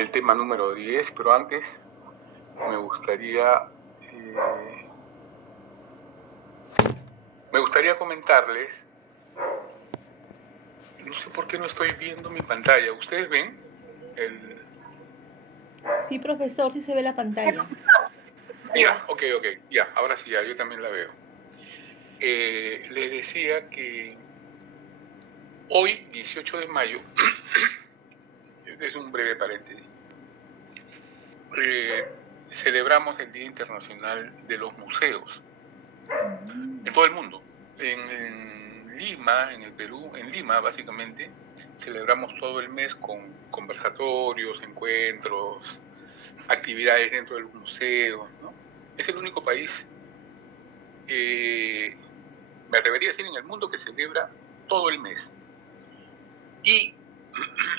el tema número 10, pero antes me gustaría comentarles, no sé por qué no estoy viendo mi pantalla. ¿Ustedes ven? Sí, profesor, sí se ve la pantalla. Ya, ok, ya, ahora sí, ya, yo también la veo. Les decía que hoy, 18 de mayo, este es un breve paréntesis, celebramos el Día Internacional de los Museos en todo el mundo. En Lima, en el Perú, en Lima básicamente, celebramos todo el mes con conversatorios, encuentros, actividades dentro de los museos, ¿no? Es el único país, me atrevería a decir, en el mundo que celebra todo el mes. Y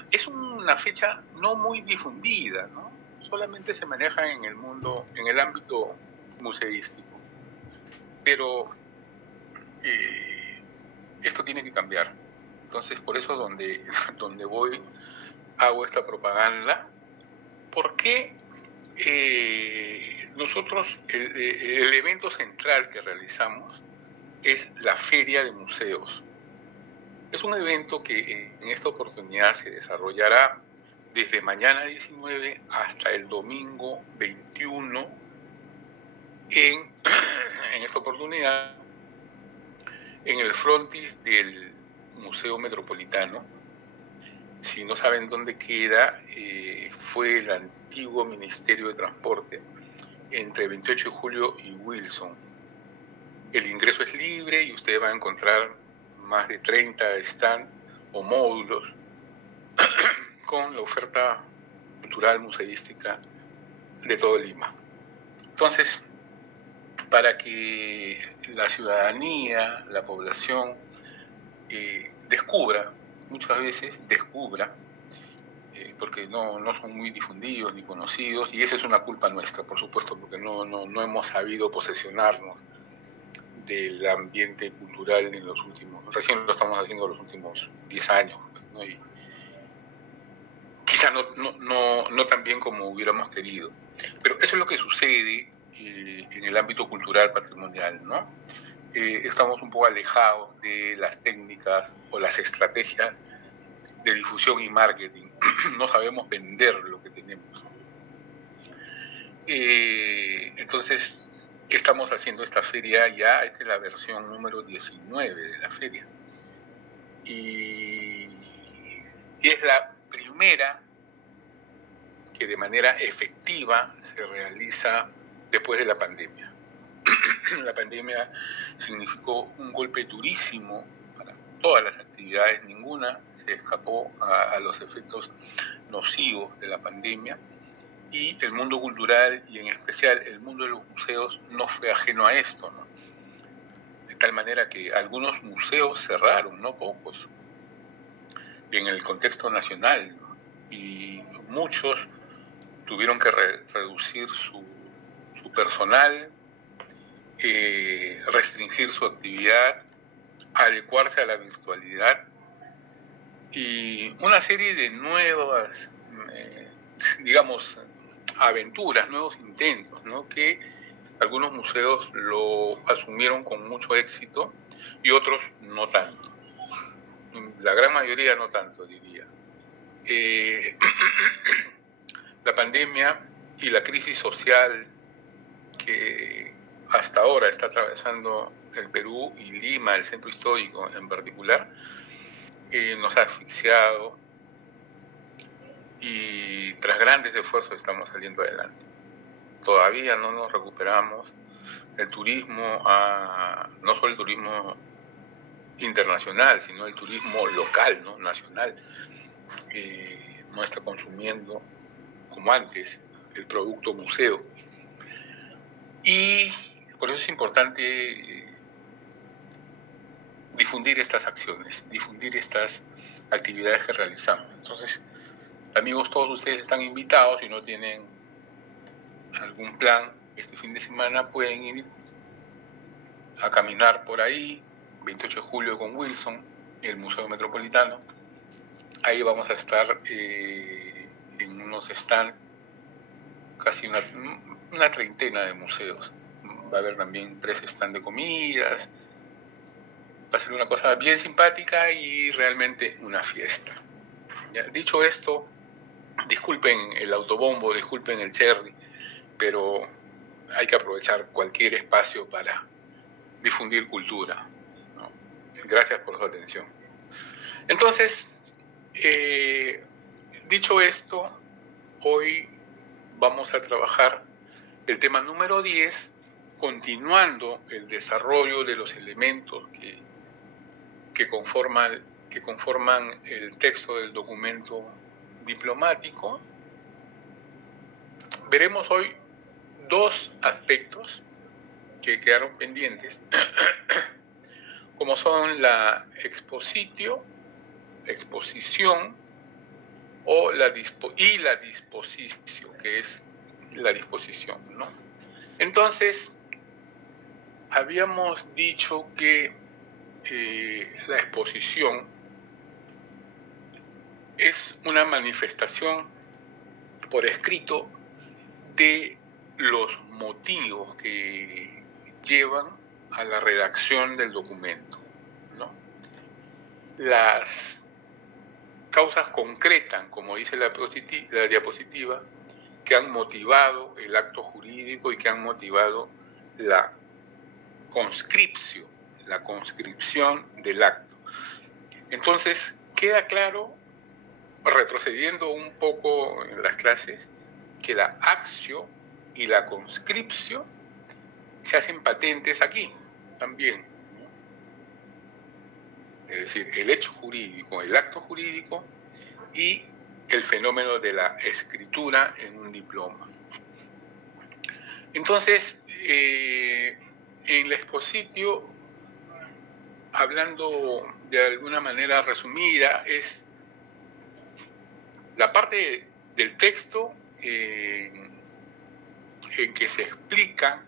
es una fecha no muy difundida, ¿no? Solamente se maneja en el mundo, en el ámbito museístico. Pero esto tiene que cambiar. Entonces, por eso donde voy, hago esta propaganda, porque nosotros, el evento central que realizamos es la Feria de Museos. Es un evento que en esta oportunidad se desarrollará desde mañana 19 hasta el domingo 21 en esta oportunidad en el frontis del Museo Metropolitano. Si no saben dónde queda, fue el antiguo Ministerio de Transporte entre 28 de julio y Wilson. El ingreso es libre y ustedes van a encontrar más de 30 stands o módulos con la oferta cultural museística de todo Lima. Entonces, para que la ciudadanía, la población, descubra, muchas veces descubra, porque no son muy difundidos ni conocidos, y esa es una culpa nuestra, por supuesto, porque no hemos sabido posesionarnos del ambiente cultural en los últimos, recién lo estamos haciendo los últimos 10 años, ¿no? Y quizá no tan bien como hubiéramos querido. Pero eso es lo que sucede en el ámbito cultural patrimonial, ¿no? Estamos un poco alejados de las técnicas o las estrategias de difusión y marketing. No sabemos vender lo que tenemos. Entonces, estamos haciendo esta feria ya, esta es la versión número 19 de la feria. Y es la primera que de manera efectiva se realiza después de la pandemia. La pandemia significó un golpe durísimo para todas las actividades, ninguna se escapó a los efectos nocivos de la pandemia, y el mundo cultural y en especial el mundo de los museos no fue ajeno a esto, ¿no? De tal manera que algunos museos cerraron, no pocos, en el contexto nacional, ¿no? Y muchos tuvieron que reducir su personal, restringir su actividad, adecuarse a la virtualidad y una serie de nuevas, digamos, aventuras, nuevos intentos, ¿no? Que algunos museos lo asumieron con mucho éxito y otros no tanto. La gran mayoría no tanto, diría. La pandemia y la crisis social que hasta ahora está atravesando el Perú y Lima, el centro histórico en particular, nos ha asfixiado y tras grandes esfuerzos estamos saliendo adelante. Todavía no nos recuperamos. El turismo, no solo el turismo internacional, sino el turismo local, ¿no? Nacional, no está consumiendo como antes el producto museo. Y por eso es importante difundir estas acciones, difundir estas actividades que realizamos. Entonces, amigos, todos ustedes están invitados. Si no tienen algún plan este fin de semana, pueden ir a caminar por ahí, 28 de julio con Wilson, el Museo Metropolitano. Ahí vamos a estar en unos muchísimos stands, casi una treintena de museos. Va a haber también 3 stands de comidas. Va a ser una cosa bien simpática y realmente una fiesta. Ya, dicho esto, disculpen el autobombo, disculpen el cherry, pero hay que aprovechar cualquier espacio para difundir cultura, ¿no? Gracias por su atención. Entonces, dicho esto, hoy vamos a trabajar el tema número 10, continuando el desarrollo de los elementos que conforman el texto del documento diplomático. Veremos hoy 2 aspectos que quedaron pendientes, como son la exposición o la disposición, que es la disposición, ¿no? Entonces, habíamos dicho que la exposición es una manifestación por escrito de los motivos que llevan a la redacción del documento, ¿no? Las causas concretas, como dice la diapositiva, que han motivado el acto jurídico y que han motivado la conscripción del acto. Entonces, queda claro, retrocediendo un poco en las clases, que la actio y la conscripción se hacen patentes aquí también. Es decir, el hecho jurídico, el acto jurídico y el fenómeno de la escritura en un diploma. Entonces, en la expositio, hablando de alguna manera resumida, es la parte del texto en que se explican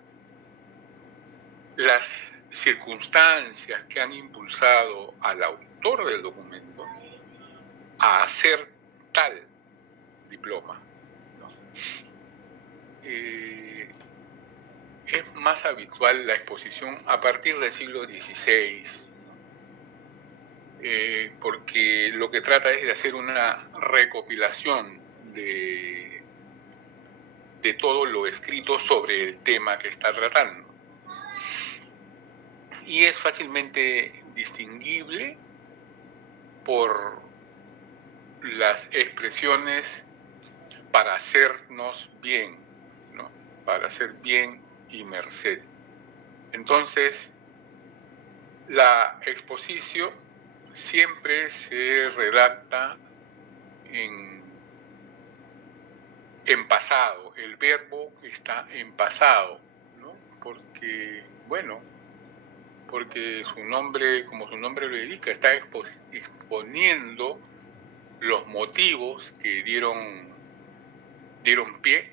las circunstancias que han impulsado al autor del documento a hacer tal diploma, ¿no? Es más habitual la exposición a partir del siglo XVI, porque lo que trata es de hacer una recopilación de todo lo escrito sobre el tema que está tratando. Y es fácilmente distinguible por las expresiones para hacernos bien, ¿no? Para hacer bien y merced. Entonces, la exposición siempre se redacta en pasado, el verbo está en pasado, ¿no? Porque, bueno, porque como su nombre lo indica, está exponiendo los motivos que dieron pie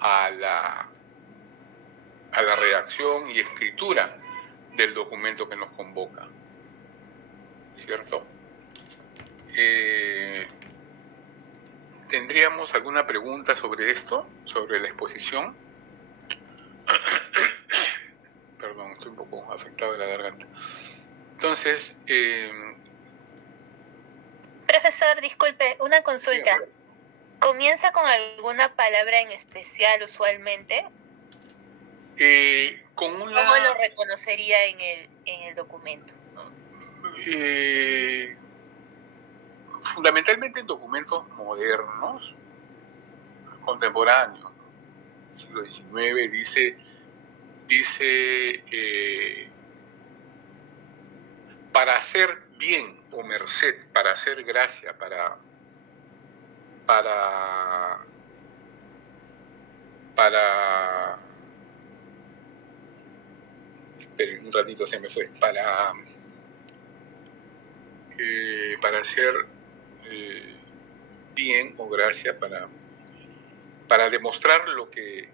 a la redacción y escritura del documento que nos convoca, ¿cierto? ¿Tendríamos alguna pregunta sobre esto, sobre la exposición? Perdón, estoy un poco afectado de la garganta. Entonces, profesor, disculpe, una consulta. ¿Comienza con alguna palabra en especial usualmente? ¿Cómo lo reconocería en el documento? Fundamentalmente en documentos modernos, contemporáneos, siglo XIX, dice para hacer bien o merced, para hacer gracia, para esperen, un ratito se me fue, para hacer bien o gracia, para demostrar lo que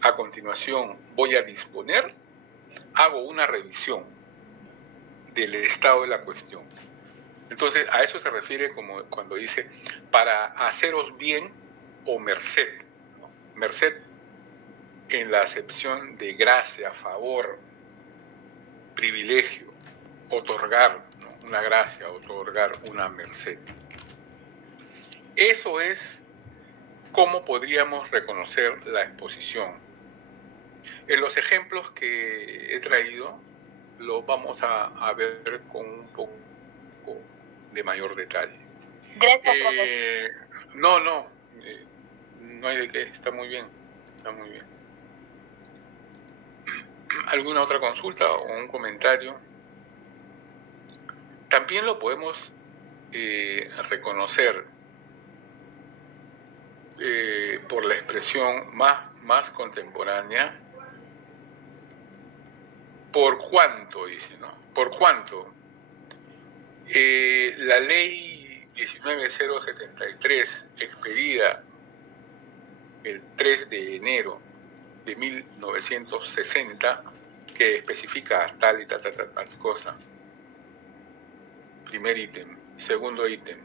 a continuación voy a disponer, hago una revisión del estado de la cuestión. Entonces, a eso se refiere como cuando dice para haceros bien o merced, ¿no? Merced en la acepción de gracia, favor, privilegio, otorgar, ¿no? Una gracia, otorgar una merced. Eso es cómo podríamos reconocer la exposición. En los ejemplos que he traído, los vamos a ver con un poco de mayor detalle. Gracias, profe. No hay de qué, está muy bien. ¿Alguna otra consulta o un comentario? También lo podemos reconocer por la expresión más contemporánea, por cuanto, dice, ¿no? Por cuanto la ley 19073, expedida el 3 de enero de 1960, que especifica tal y tal cosa. Primer ítem. Segundo ítem.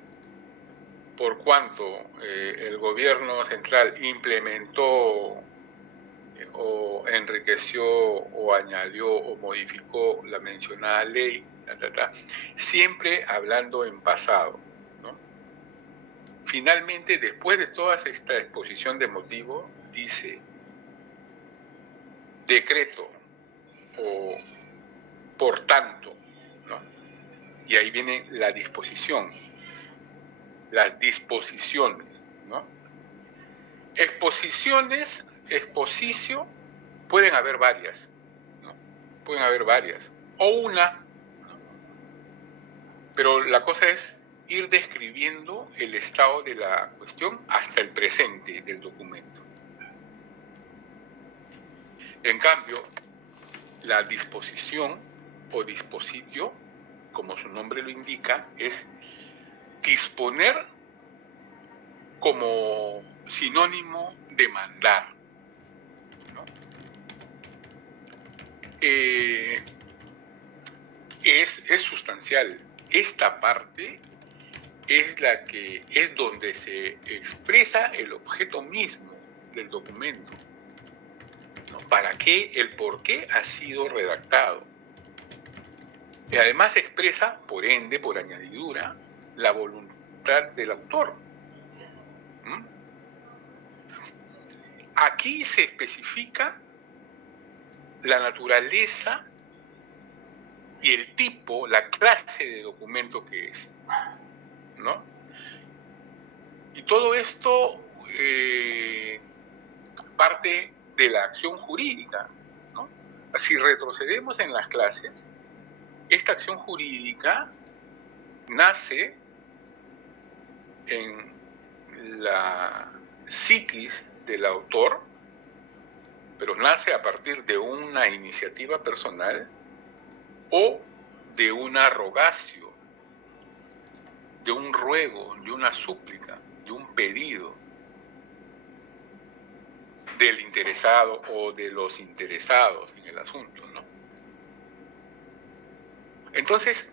Por cuanto el gobierno central implementó o enriqueció o añadió o modificó la mencionada ley, siempre hablando en pasado, ¿no? Finalmente, después de toda esta exposición de motivo, dice decreto o por tanto, ¿no? Y ahí viene la disposición, las disposiciones, ¿no? Exposiciones, exposicio, pueden haber varias, ¿no? Pueden haber varias, o una, ¿no? Pero la cosa es ir describiendo el estado de la cuestión hasta el presente del documento. En cambio, la disposición o dispositio, como su nombre lo indica, es disponer como sinónimo de mandar, ¿no? Es sustancial. Esta parte es la que es donde se expresa el objeto mismo del documento, ¿no? ¿Para qué? El por qué ha sido redactado. Y además expresa, por ende, por añadidura, la voluntad del autor. Aquí se especifica la naturaleza y el tipo, la clase de documento que es, ¿no? Y todo esto parte de la acción jurídica, ¿no? Si retrocedemos en las clases, esta acción jurídica nace en la psiquis del autor, pero nace a partir de una iniciativa personal o de una rogatio, de un ruego, de una súplica, de un pedido del interesado o de los interesados en el asunto, ¿no? Entonces,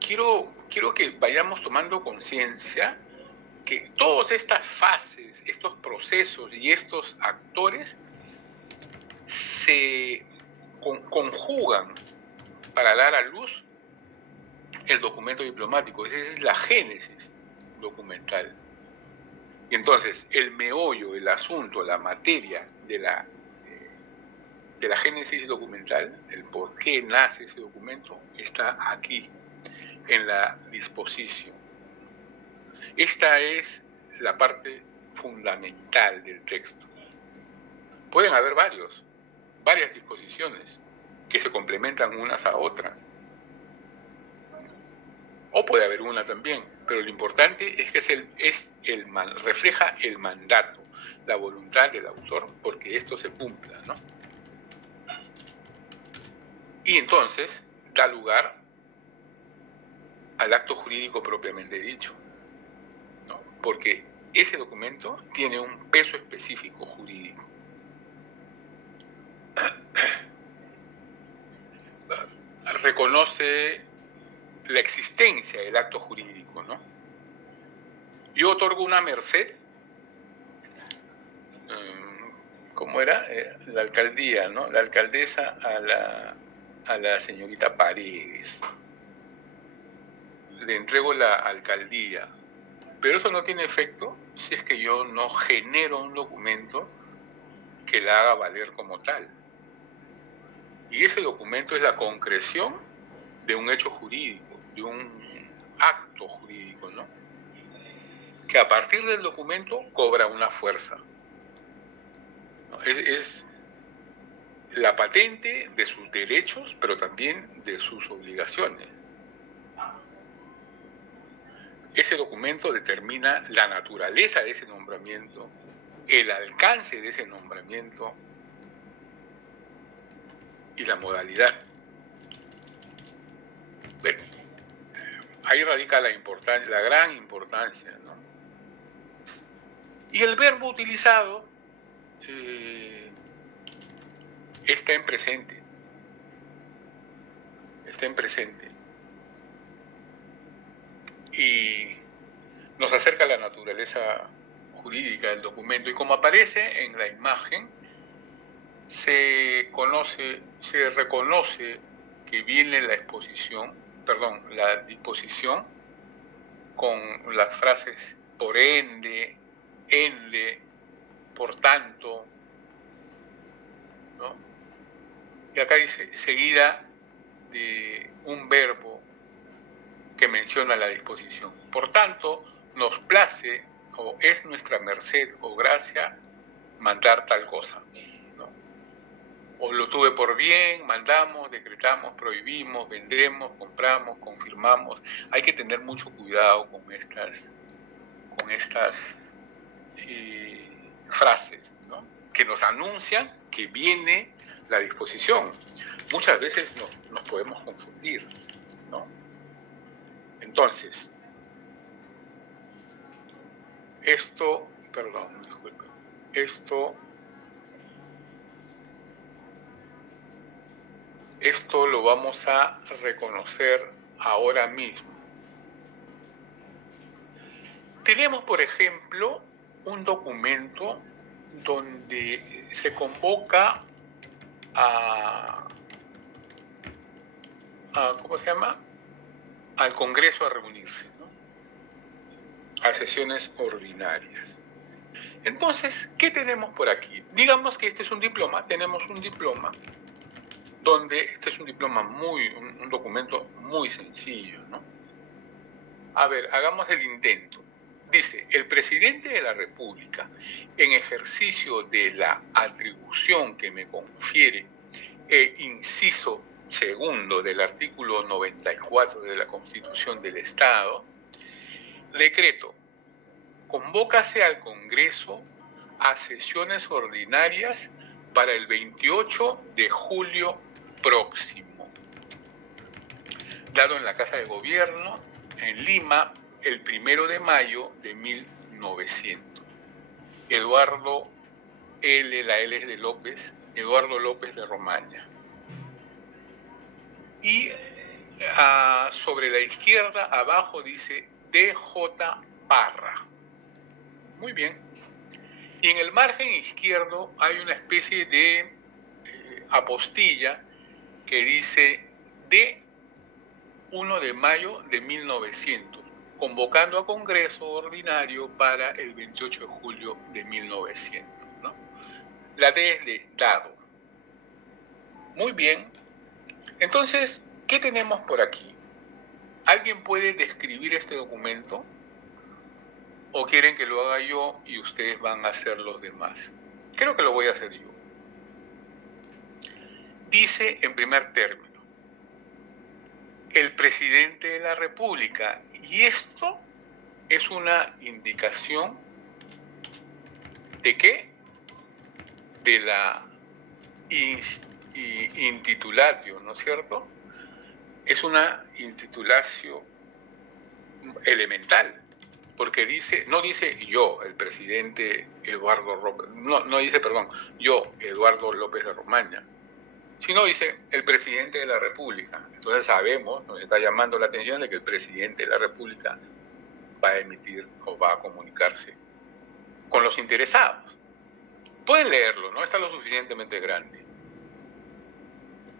quiero que vayamos tomando conciencia que todas estas fases, estos procesos y estos actores se conjugan para dar a luz el documento diplomático. Esa es la génesis documental. Y entonces, el meollo, el asunto, la materia de la génesis documental, el por qué nace ese documento, está aquí, en la disposición. Esta es la parte fundamental del texto. Pueden haber varias disposiciones que se complementan unas a otras. O puede haber una también, pero lo importante es que refleja el mandato, la voluntad del autor, porque esto se cumpla, ¿no? Y entonces da lugar al acto jurídico propiamente dicho, ¿no? Porque ese documento tiene un peso específico jurídico. Reconoce la existencia del acto jurídico, ¿no? Yo otorgo una merced, ¿cómo era? La alcaldía, ¿no? La alcaldesa a la señorita Paredes. Le entrego la alcaldía, pero eso no tiene efecto si es que yo no genero un documento que la haga valer como tal. Y ese documento es la concreción de un hecho jurídico, de un acto jurídico, ¿no? Que a partir del documento cobra una fuerza. Es la patente de sus derechos, pero también de sus obligaciones. Ese documento determina la naturaleza de ese nombramiento, el alcance de ese nombramiento y la modalidad. Bueno, ahí radica la importancia, la gran importancia, ¿no? Y el verbo utilizado está en presente. Está en presente. Y nos acerca a la naturaleza jurídica del documento. Y como aparece en la imagen, se reconoce que viene la disposición con las frases por ende, por tanto, ¿no? Y acá dice, seguida de un verbo que menciona la disposición. Por tanto, nos place o es nuestra merced o gracia mandar tal cosa, ¿no? O lo tuve por bien, mandamos, decretamos, prohibimos, vendemos, compramos, confirmamos. Hay que tener mucho cuidado con estas frases, ¿no? Que nos anuncian que viene la disposición. Muchas veces nos podemos confundir, ¿no? Entonces, esto lo vamos a reconocer ahora mismo. Tenemos, por ejemplo, un documento donde se convoca ¿cómo se llama? Al Congreso a reunirse, ¿no? A sesiones ordinarias. Entonces, ¿qué tenemos por aquí? Digamos que este es un diploma, tenemos un diploma donde este es un diploma un documento muy sencillo, ¿no? A ver, hagamos el intento. Dice, el presidente de la República, en ejercicio de la atribución que me confiere inciso segundo del artículo 94 de la Constitución del Estado, decreto, convócase al Congreso a sesiones ordinarias para el 28 de julio próximo, dado en la Casa de Gobierno, en Lima, el 1 de mayo de 1900. Eduardo L., la L es de López, Eduardo López de Romaña. Y sobre la izquierda, abajo dice DJ Parra. Muy bien. Y en el margen izquierdo hay una especie de apostilla que dice de 1 de mayo de 1900, convocando a Congreso Ordinario para el 28 de julio de 1900, ¿no? La D es de dado. Muy bien. Entonces, ¿qué tenemos por aquí? ¿Alguien puede describir este documento? ¿O quieren que lo haga yo y ustedes van a hacer los demás? Creo que lo voy a hacer yo. Dice en primer término, el presidente de la República, y esto es una indicación ¿de qué? De la intitulatio, ¿no es cierto? Es una intitulatio elemental, porque no dice yo, el presidente Eduardo López, no dice, perdón, yo, Eduardo López de Romaña, sino dice el presidente de la República. Entonces sabemos, nos está llamando la atención de que el presidente de la República va a emitir o va a comunicarse con los interesados. Pueden leerlo, ¿no? Está lo suficientemente grande.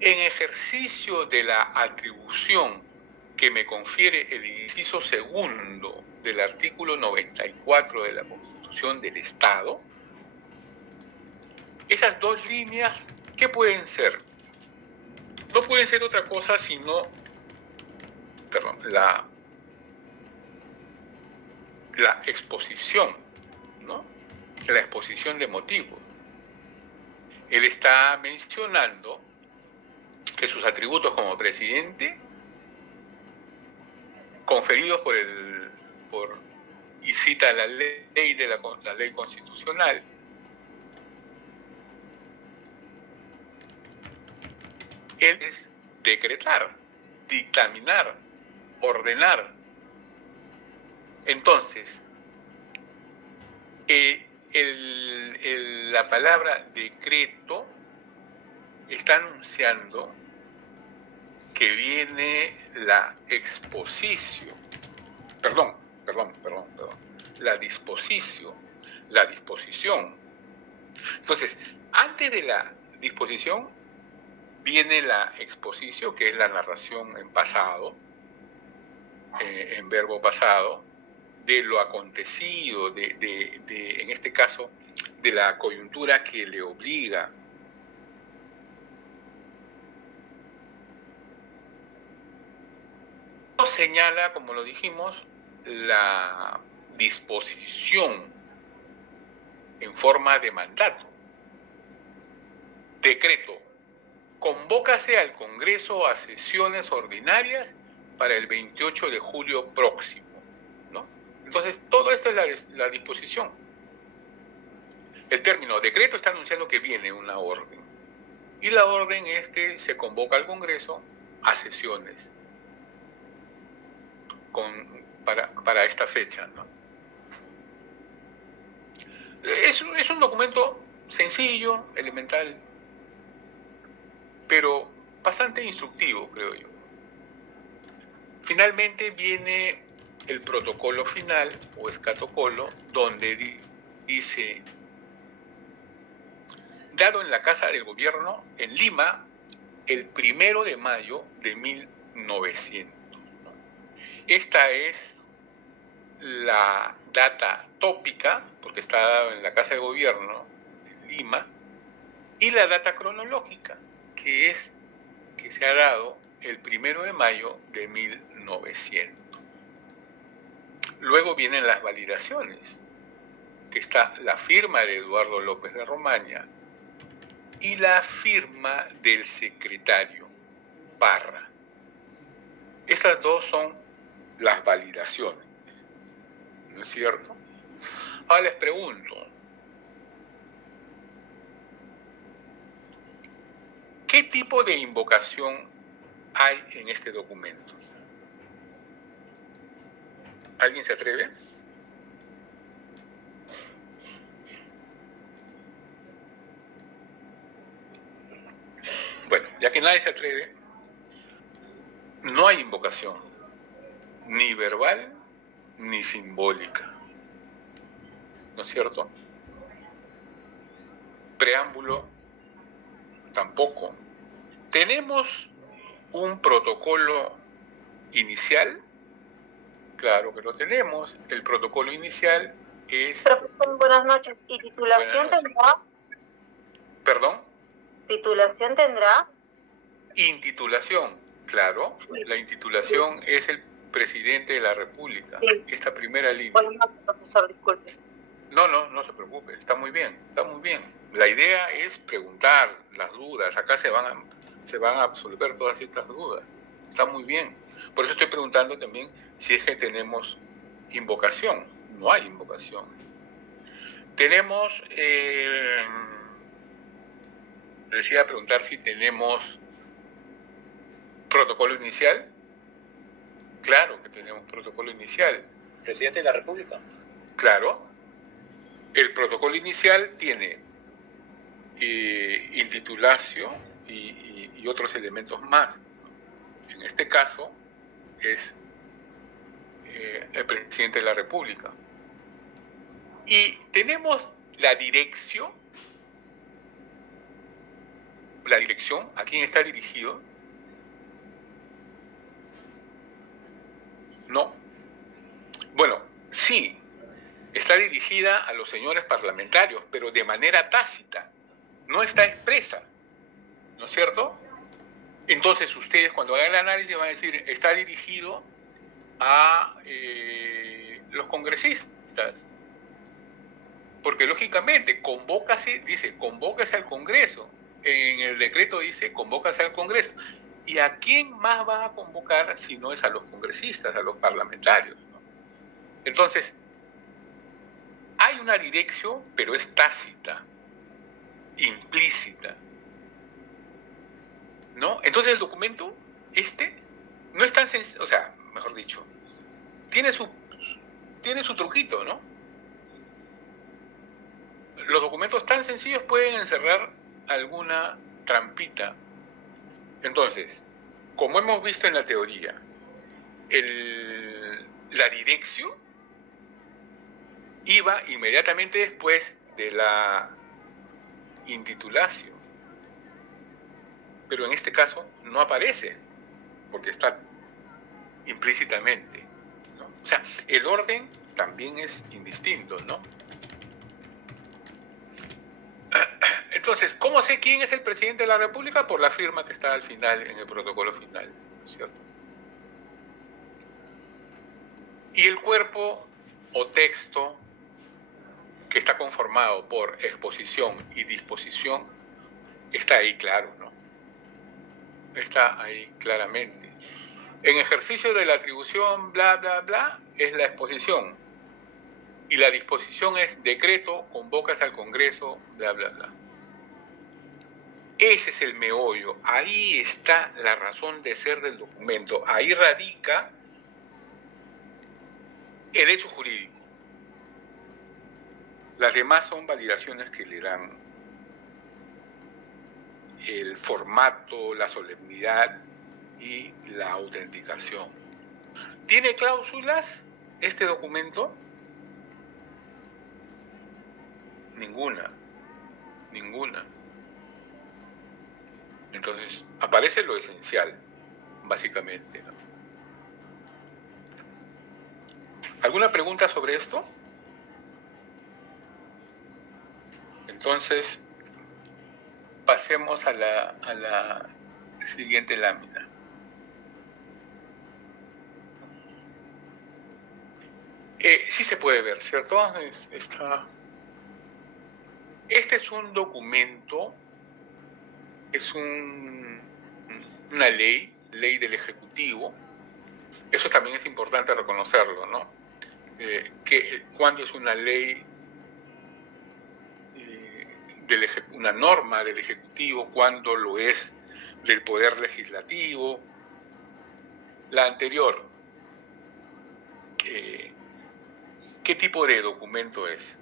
En ejercicio de la atribución que me confiere el inciso segundo del artículo 94 de la Constitución del Estado, esas dos líneas, ¿qué pueden ser? No pueden ser otra cosa sino, la exposición, ¿no? La exposición de motivos. Él está mencionando que sus atributos como presidente, conferidos y cita la ley la ley constitucional, él es decretar, dictaminar, ordenar. Entonces, la palabra decreto está anunciando que viene la exposición, la disposición. Entonces, antes de la disposición viene la exposición, que es la narración en pasado, en verbo pasado, de lo acontecido, en este caso, de la coyuntura que le obliga. Señala, como lo dijimos, la disposición en forma de mandato. Decreto. Convócase al Congreso a sesiones ordinarias para el 28 de julio próximo, ¿no? Entonces, todo esto es la disposición. El término decreto está anunciando que viene una orden. Y la orden es que se convoca al Congreso a sesiones para esta fecha, ¿no? Es un documento sencillo, elemental, pero bastante instructivo, creo yo. Finalmente viene el protocolo final, o escatocolo, donde dice: dado en la Casa del Gobierno, en Lima, el 1 de mayo de 1900. Esta es la data tópica, porque está dado en la Casa de Gobierno, en Lima, y la data cronológica, que se ha dado el 1 de mayo de 1900. Luego vienen las validaciones, que está la firma de Eduardo López de Romaña y la firma del secretario Parra. Estas dos son las validaciones, ¿no es cierto? Ahora les pregunto, ¿qué tipo de invocación hay en este documento? ¿Alguien se atreve? Bueno, ya que nadie se atreve, no hay invocación, ni verbal ni simbólica, ¿no es cierto? Preámbulo tampoco. ¿Tenemos un protocolo inicial? Claro que lo tenemos. El protocolo inicial es... Profesor, buenas noches. ¿Y titulación tendrá? ¿Perdón? ¿Titulación tendrá? Intitulación, claro. Sí. La intitulación es el presidente de la República. Sí. Esta primera línea. Buenas noches, profesor, disculpe. No se preocupe, está muy bien. La idea es preguntar las dudas. Acá se van a absolver todas estas dudas. Está muy bien. Por eso estoy preguntando también si es que tenemos invocación. No hay invocación. Tenemos, decía preguntar si tenemos protocolo inicial. Claro que tenemos protocolo inicial. ¿Presidente de la República? Claro. El protocolo inicial tiene intitulación y y otros elementos más. En este caso es el presidente de la República. Y tenemos la dirección, ¿a quién está dirigido? No. Bueno, sí, está dirigida a los señores parlamentarios, pero de manera tácita, no está expresa, ¿no es cierto? Entonces ustedes cuando hagan el análisis van a decir, está dirigido a los congresistas, porque lógicamente dice convócase al Congreso, en el decreto dice convócase al Congreso, ¿y a quién más va a convocar si no es a los congresistas, a los parlamentarios, ¿no? Entonces, hay una dirección, pero es tácita, implícita, ¿no? Entonces el documento, no es tan sencillo, o sea, mejor dicho, tiene su truquito, ¿no? Los documentos tan sencillos pueden encerrar alguna trampita. Entonces, como hemos visto en la teoría, la dirección iba inmediatamente después de la intitulación. Pero en este caso no aparece, porque está implícitamente, ¿no? O sea, el orden también es indistinto, ¿no? Entonces, ¿cómo sé quién es el presidente de la República? Por la firma que está al final, en el protocolo final, ¿cierto? Y el cuerpo o texto que está conformado por exposición y disposición está ahí claro, ¿no? Está ahí claramente. En ejercicio de la atribución, bla, bla, bla, es la exposición. Y la disposición es decreto, convocas al Congreso, bla, bla, bla. Ese es el meollo. Ahí está la razón de ser del documento. Ahí radica el hecho jurídico. Las demás son validaciones que le dan el formato, la solemnidad y la autenticación. ¿Tiene cláusulas este documento? Ninguna. Entonces, aparece lo esencial, básicamente, ¿no? ¿Alguna pregunta sobre esto? Entonces, pasemos a la siguiente lámina. Sí se puede ver, ¿cierto? Este es un documento, es una ley del Ejecutivo. Eso también es importante reconocerlo, ¿no? Que cuando es una ley, una norma del Ejecutivo, cuando lo es del Poder Legislativo. La anterior, ¿qué tipo de documento es?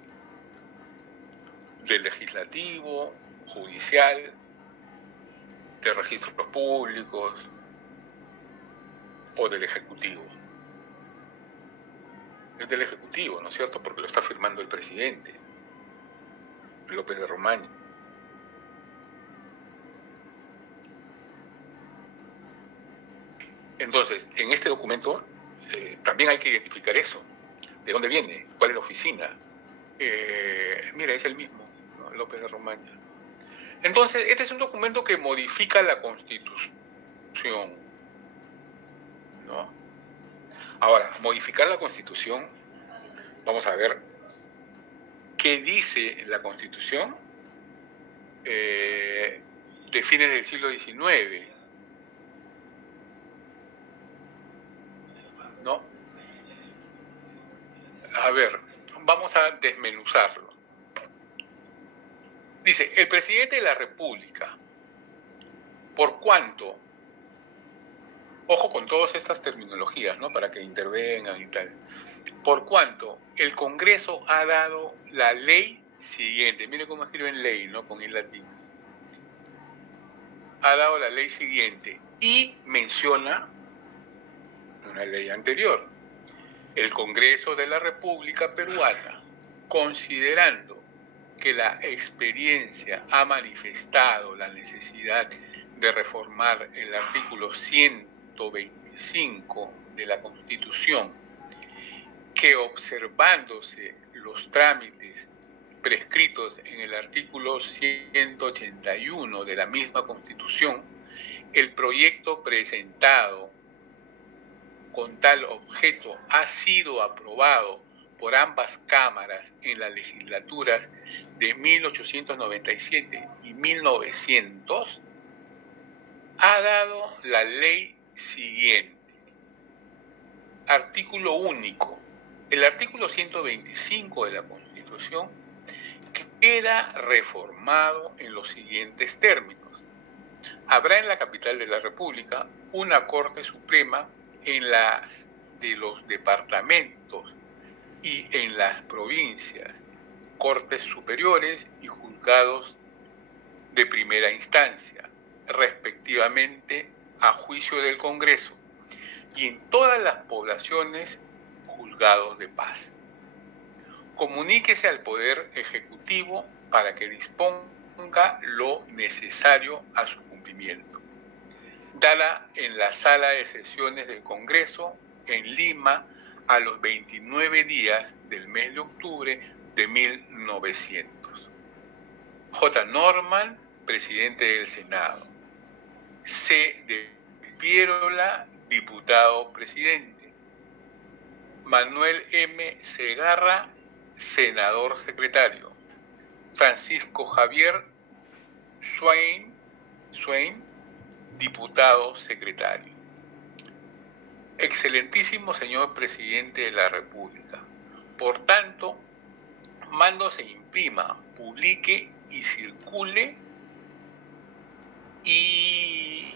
¿Del Legislativo, judicial, de registros públicos o del Ejecutivo? Es del Ejecutivo, ¿no es cierto? Porque lo está firmando el presidente López de Romaña. Entonces, en este documento también hay que identificar eso. ¿De dónde viene? ¿Cuál es la oficina? Mira, es el mismo, ¿no? López de Romaña. Entonces, este es un documento que modifica la Constitución, ¿no? Ahora, modificar la Constitución, vamos a ver qué dice la Constitución de fines del siglo XIX, ¿no? A ver, vamos a desmenuzarlo. Dice, el presidente de la República, por cuanto, ojo con todas estas terminologías, ¿no? Para que intervengan y tal. Por cuanto el Congreso ha dado la ley siguiente. Miren cómo escriben ley, ¿no? Con el latín. ha dado la ley siguiente y menciona una ley anterior. El Congreso de la República Peruana, considerando que la experiencia ha manifestado la necesidad de reformar el artículo 125 de la Constitución, que observándose los trámites prescritos en el artículo 181 de la misma Constitución, el proyecto presentado con tal objeto ha sido aprobado por ambas cámaras en las legislaturas de 1897 y 1900, ha dado la ley siguiente. Artículo único. El artículo 125 de la Constitución queda reformado en los siguientes términos. Habrá en la capital de la República una Corte Suprema en las de los departamentos y en las provincias, cortes superiores y juzgados de primera instancia, respectivamente a juicio del Congreso, y en todas las poblaciones, juzgados de paz. Comuníquese al Poder Ejecutivo para que disponga lo necesario a su cumplimiento. Dada en la sala de sesiones del Congreso en Lima a los 29 días del mes de octubre de 1900. J. Norman, presidente del Senado. C. de Pierola, diputado presidente. Manuel M. Segarra, senador secretario. Francisco Javier Swain, diputado secretario. Excelentísimo señor presidente de la República, por tanto, mando se imprima, publique y circule y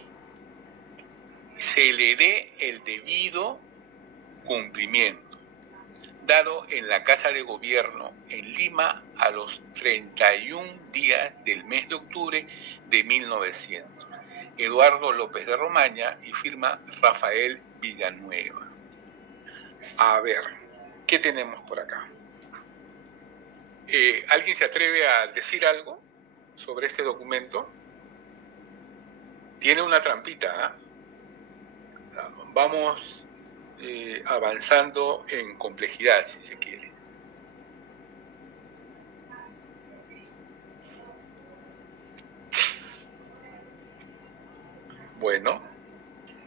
se le dé el debido cumplimiento, dado en la Casa de Gobierno en Lima a los 31 días del mes de octubre de 1900. Eduardo López de Romaña y firma Rafael Villanueva. A ver, ¿qué tenemos por acá? ¿Alguien se atreve a decir algo sobre este documento? Tiene una trampita, ¿eh? Vamos avanzando en complejidad, si se quiere. Bueno,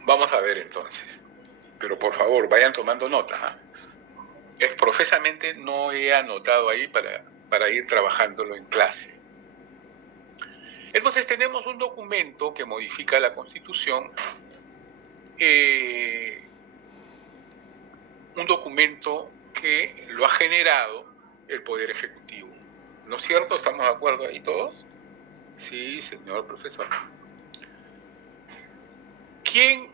vamos a ver entonces. Pero por favor, vayan tomando nota. Profesamente no he anotado ahí para ir trabajándolo en clase. Entonces tenemos un documento que modifica la Constitución, un documento que lo ha generado el Poder Ejecutivo. ¿No es cierto? ¿Estamos de acuerdo ahí todos? Sí, señor profesor. ¿Quién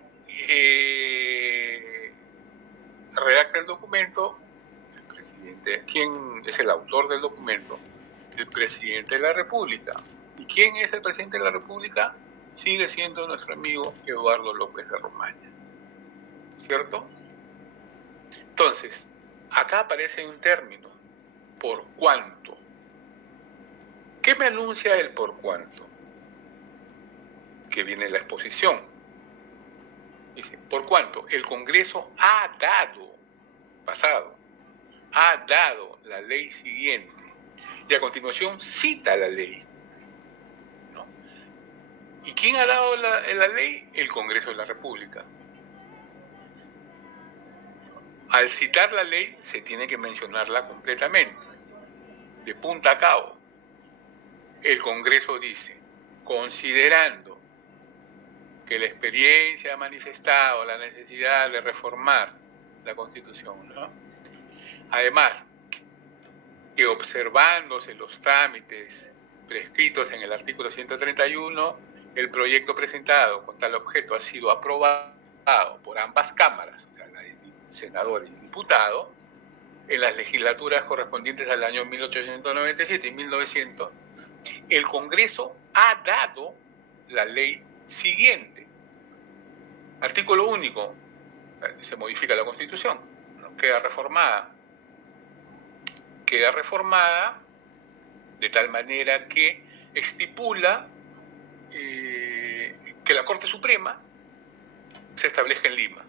redacta el documento? El presidente. ¿Quién es el autor del documento? El presidente de la República. ¿Y quién es el presidente de la República? Sigue siendo nuestro amigo Eduardo López de Romaña. ¿Cierto? Entonces, acá aparece un término, por cuánto. ¿Qué me anuncia el por cuánto? Que viene la exposición. Dice, por cuánto el Congreso ha dado la ley siguiente, y a continuación cita la ley. ¿No? ¿Y quién ha dado la ley? El Congreso de la República. Al citar la ley se tiene que mencionarla completamente, de punta a cabo. El Congreso dice, considerando que la experiencia ha manifestado la necesidad de reformar la Constitución, ¿no? Además, que observándose los trámites prescritos en el artículo 131, el proyecto presentado con tal objeto ha sido aprobado por ambas cámaras, o sea, la de senador y diputado, en las legislaturas correspondientes al año 1897 y 1900, el Congreso ha dado la ley siguiente. Artículo único, se modifica la Constitución, ¿no? Queda reformada de tal manera que estipula que la Corte Suprema se establezca en Lima,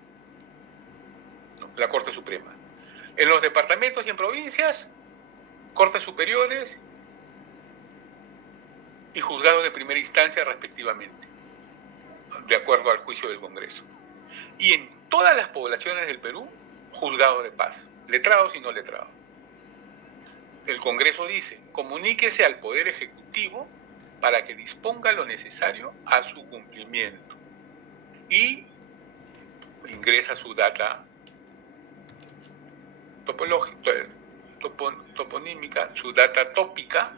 ¿no? La Corte Suprema. En los departamentos y en provincias, Cortes Superiores y juzgados de primera instancia respectivamente, de acuerdo al juicio del Congreso. Y en todas las poblaciones del Perú, juzgados de paz, letrados y no letrados. El Congreso dice, comuníquese al Poder Ejecutivo para que disponga lo necesario a su cumplimiento. Y ingresa su data toponímica, su data tópica,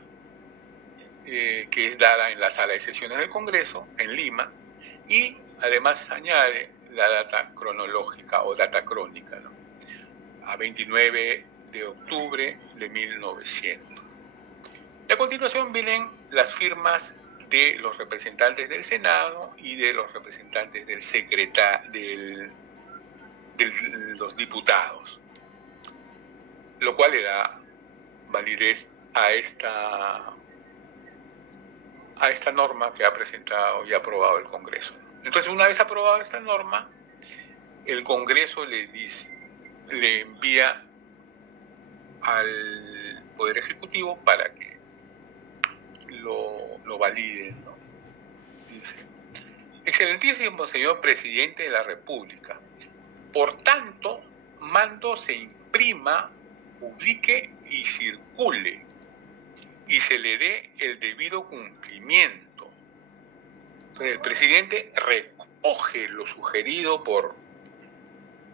que es dada en la sala de sesiones del Congreso, en Lima, y además añade la data cronológica o data crónica, ¿no? A 29 de octubre de 1900. Y a continuación vienen las firmas de los representantes del Senado y de los representantes del de los diputados, lo cual le da validez a esta norma que ha presentado y aprobado el Congreso. Entonces, una vez aprobada esta norma, el Congreso le envía al Poder Ejecutivo para que lo valide, ¿no? Dice, excelentísimo señor Presidente de la República, por tanto, mando se imprima, publique y circule y se le dé el debido cumplimiento. Entonces, el presidente recoge lo sugerido por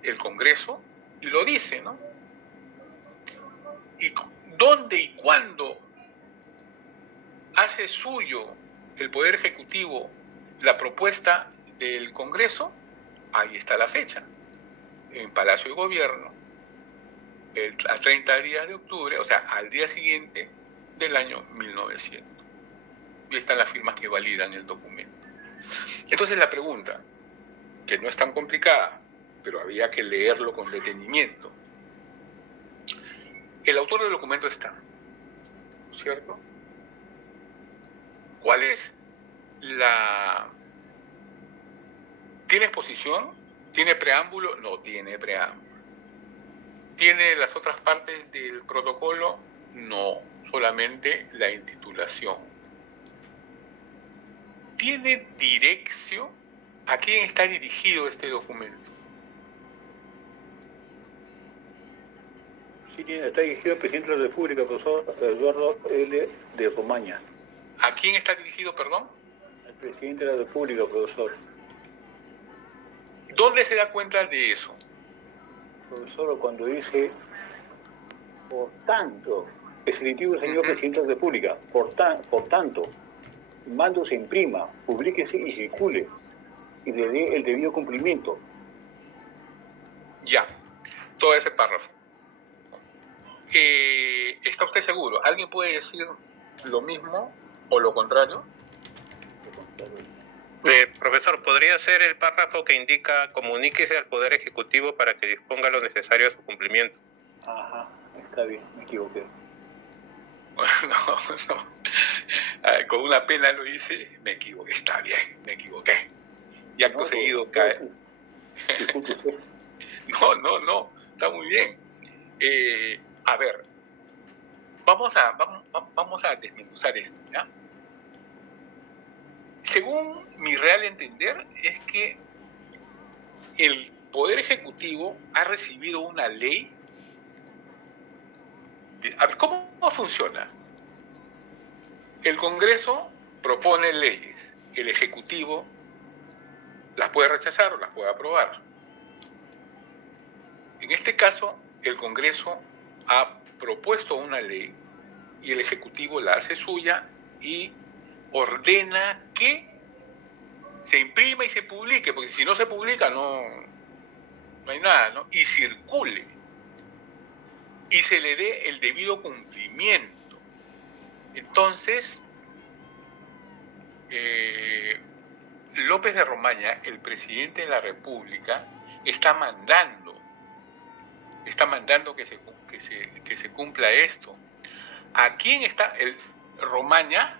el Congreso y lo dice, ¿no? Y dónde y cuándo hace suyo el Poder Ejecutivo la propuesta del Congreso, ahí está la fecha, en Palacio de Gobierno, a 30 días de octubre, o sea, al día siguiente del año 1900. Y están las firmas que validan el documento. Entonces la pregunta, que no es tan complicada, pero había que leerlo con detenimiento. El autor del documento está, ¿cierto? ¿Cuál es la... ¿Tiene exposición? ¿Tiene preámbulo? No tiene preámbulo. ¿Tiene las otras partes del protocolo? No, solamente la intitulación. ¿Tiene dirección? ¿A quién está dirigido este documento? Sí, está dirigido al presidente de la República, profesor Eduardo L. de Romaña. ¿A quién está dirigido, perdón? Al presidente de la República, profesor. ¿Dónde se da cuenta de eso? Profesor, cuando dice, por tanto, es el señor presidente de la República, por tanto, mando se imprima, publíquese y circule, y le dé el debido cumplimiento. Ya, todo ese párrafo. ¿Está usted seguro? ¿Alguien puede decir lo mismo o lo contrario? Profesor, ¿podría ser el párrafo que indica comuníquese al Poder Ejecutivo para que disponga lo necesario a su cumplimiento? Ajá, está bien, me equivoqué. No. Con una pena lo hice, me equivoqué, está bien, me equivoqué. Y acto seguido cae. No, está muy bien. A ver, vamos a desmenuzar esto, ¿ya? Según mi real entender, es que el Poder Ejecutivo ha recibido una ley. A ver, ¿cómo funciona? El Congreso propone leyes, el Ejecutivo las puede rechazar o las puede aprobar. En este caso, el Congreso ha propuesto una ley y el Ejecutivo la hace suya y ordena que se imprima y se publique, porque si no se publica no hay nada, ¿no? Y circule y se le dé el debido cumplimiento. Entonces, López de Romaña, el presidente de la República, está mandando que se cumpla esto. Aquí está el Romaña,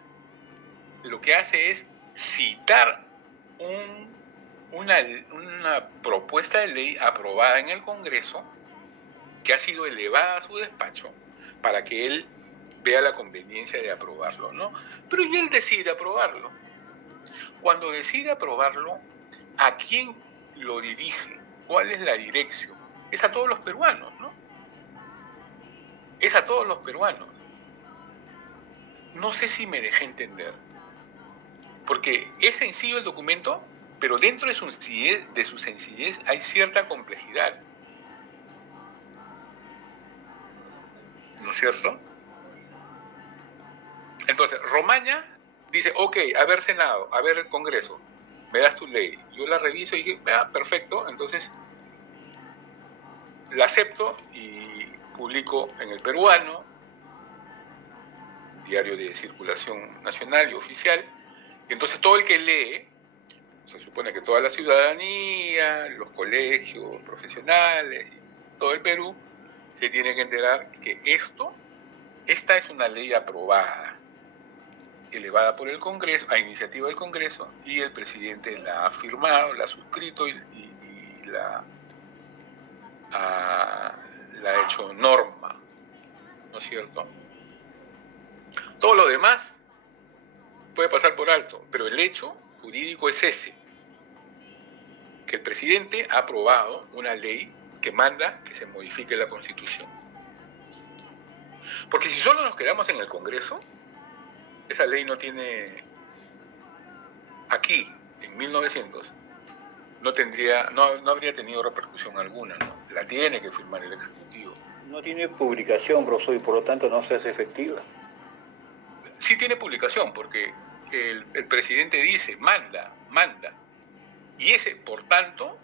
lo que hace es citar una propuesta de ley aprobada en el Congreso que ha sido elevada a su despacho para que él vea la conveniencia de aprobarlo, ¿no? Pero y él decide aprobarlo. Cuando decide aprobarlo, ¿a quién lo dirige? ¿Cuál es la dirección? Es a todos los peruanos, ¿no? Es a todos los peruanos. No sé si me dejé entender. Porque es sencillo el documento, pero dentro de su sencillez hay cierta complejidad. ¿No es cierto? Entonces, Romaña dice, ok, a ver Senado, a ver Congreso, me das tu ley. Yo la reviso y dije, perfecto, entonces la acepto y publico en El Peruano, diario de circulación nacional y oficial. Entonces todo el que lee, se supone que toda la ciudadanía, los colegios profesionales, todo el Perú, se tiene que enterar que esta es una ley aprobada, elevada por el Congreso, a iniciativa del Congreso, y el presidente la ha firmado, la ha suscrito y la ha hecho norma, ¿no es cierto? Todo lo demás puede pasar por alto, pero el hecho jurídico es ese, que el presidente ha aprobado una ley que manda que se modifique la Constitución. Porque si solo nos quedamos en el Congreso, esa ley no tiene, aquí, en 1900, no habría tenido repercusión alguna, ¿no? La tiene que firmar el Ejecutivo. No tiene publicación, profesor, y por lo tanto no se hace efectiva. Sí tiene publicación, porque el presidente dice, manda. Y ese, por tanto,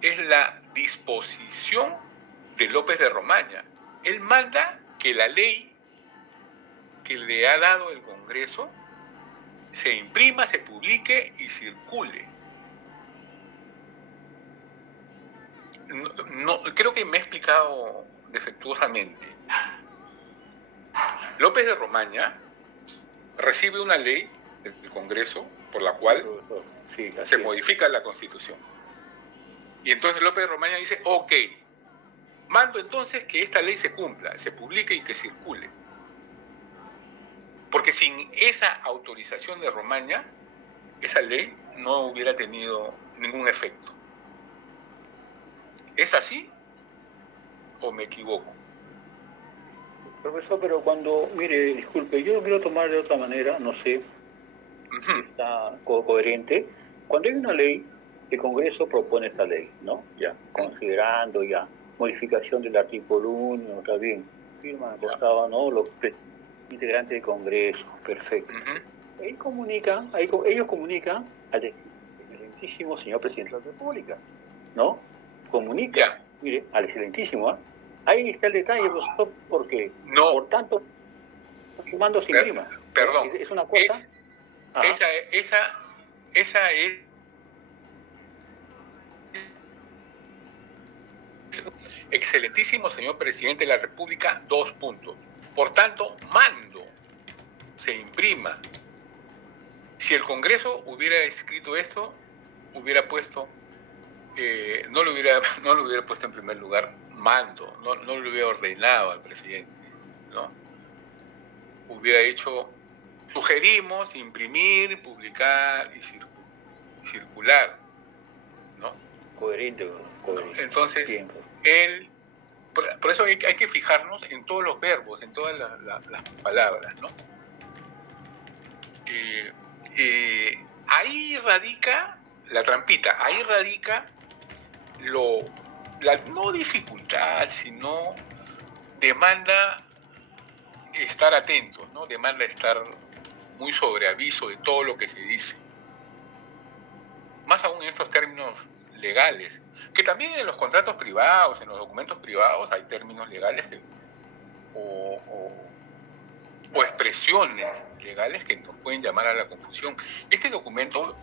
es la disposición de López de Romaña. Él manda que la ley que le ha dado el Congreso se imprima, se publique y circule. No, creo que me he explicado defectuosamente. López de Romaña recibe una ley del Congreso por la cual se modifica la Constitución. Y entonces López de Romaña dice, ok, mando entonces que esta ley se cumpla, se publique y que circule. Porque sin esa autorización de Romaña, esa ley no hubiera tenido ningún efecto. ¿Es así o me equivoco? Profesor, pero cuando, mire, disculpe, yo lo quiero tomar de otra manera, no sé, está coherente. Cuando hay una ley, el Congreso propone esta ley, ¿no? Ya, considerando ya modificación del artículo 1, está bien, firman al costado, ¿no? Los integrantes del Congreso, perfecto. Ellos comunican al excelentísimo señor presidente de la República, ¿no? Comunica, mire, al excelentísimo, ahí está el detalle, profesor, porque, no, por tanto, mando sin prima. Perdón. Es una cosa. Esa es. Excelentísimo señor presidente de la República, 2 puntos. Por tanto, mando se imprima. Si el Congreso hubiera escrito esto, hubiera puesto, no lo hubiera puesto en primer lugar mando, no lo hubiera ordenado al presidente, ¿no? Hubiera hecho, sugerimos imprimir, publicar y circular, ¿no? Coherente. ¿No? Entonces, por eso hay que fijarnos en todos los verbos, en todas las palabras, ¿no? Ahí radica la trampita, ahí radica la no dificultad, sino demanda estar atentos, ¿no? Demanda estar muy sobre aviso de todo lo que se dice. Más aún en estos términos legales, que también en los contratos privados, en los documentos privados hay términos legales o expresiones legales que nos pueden llamar a la confusión. Este documento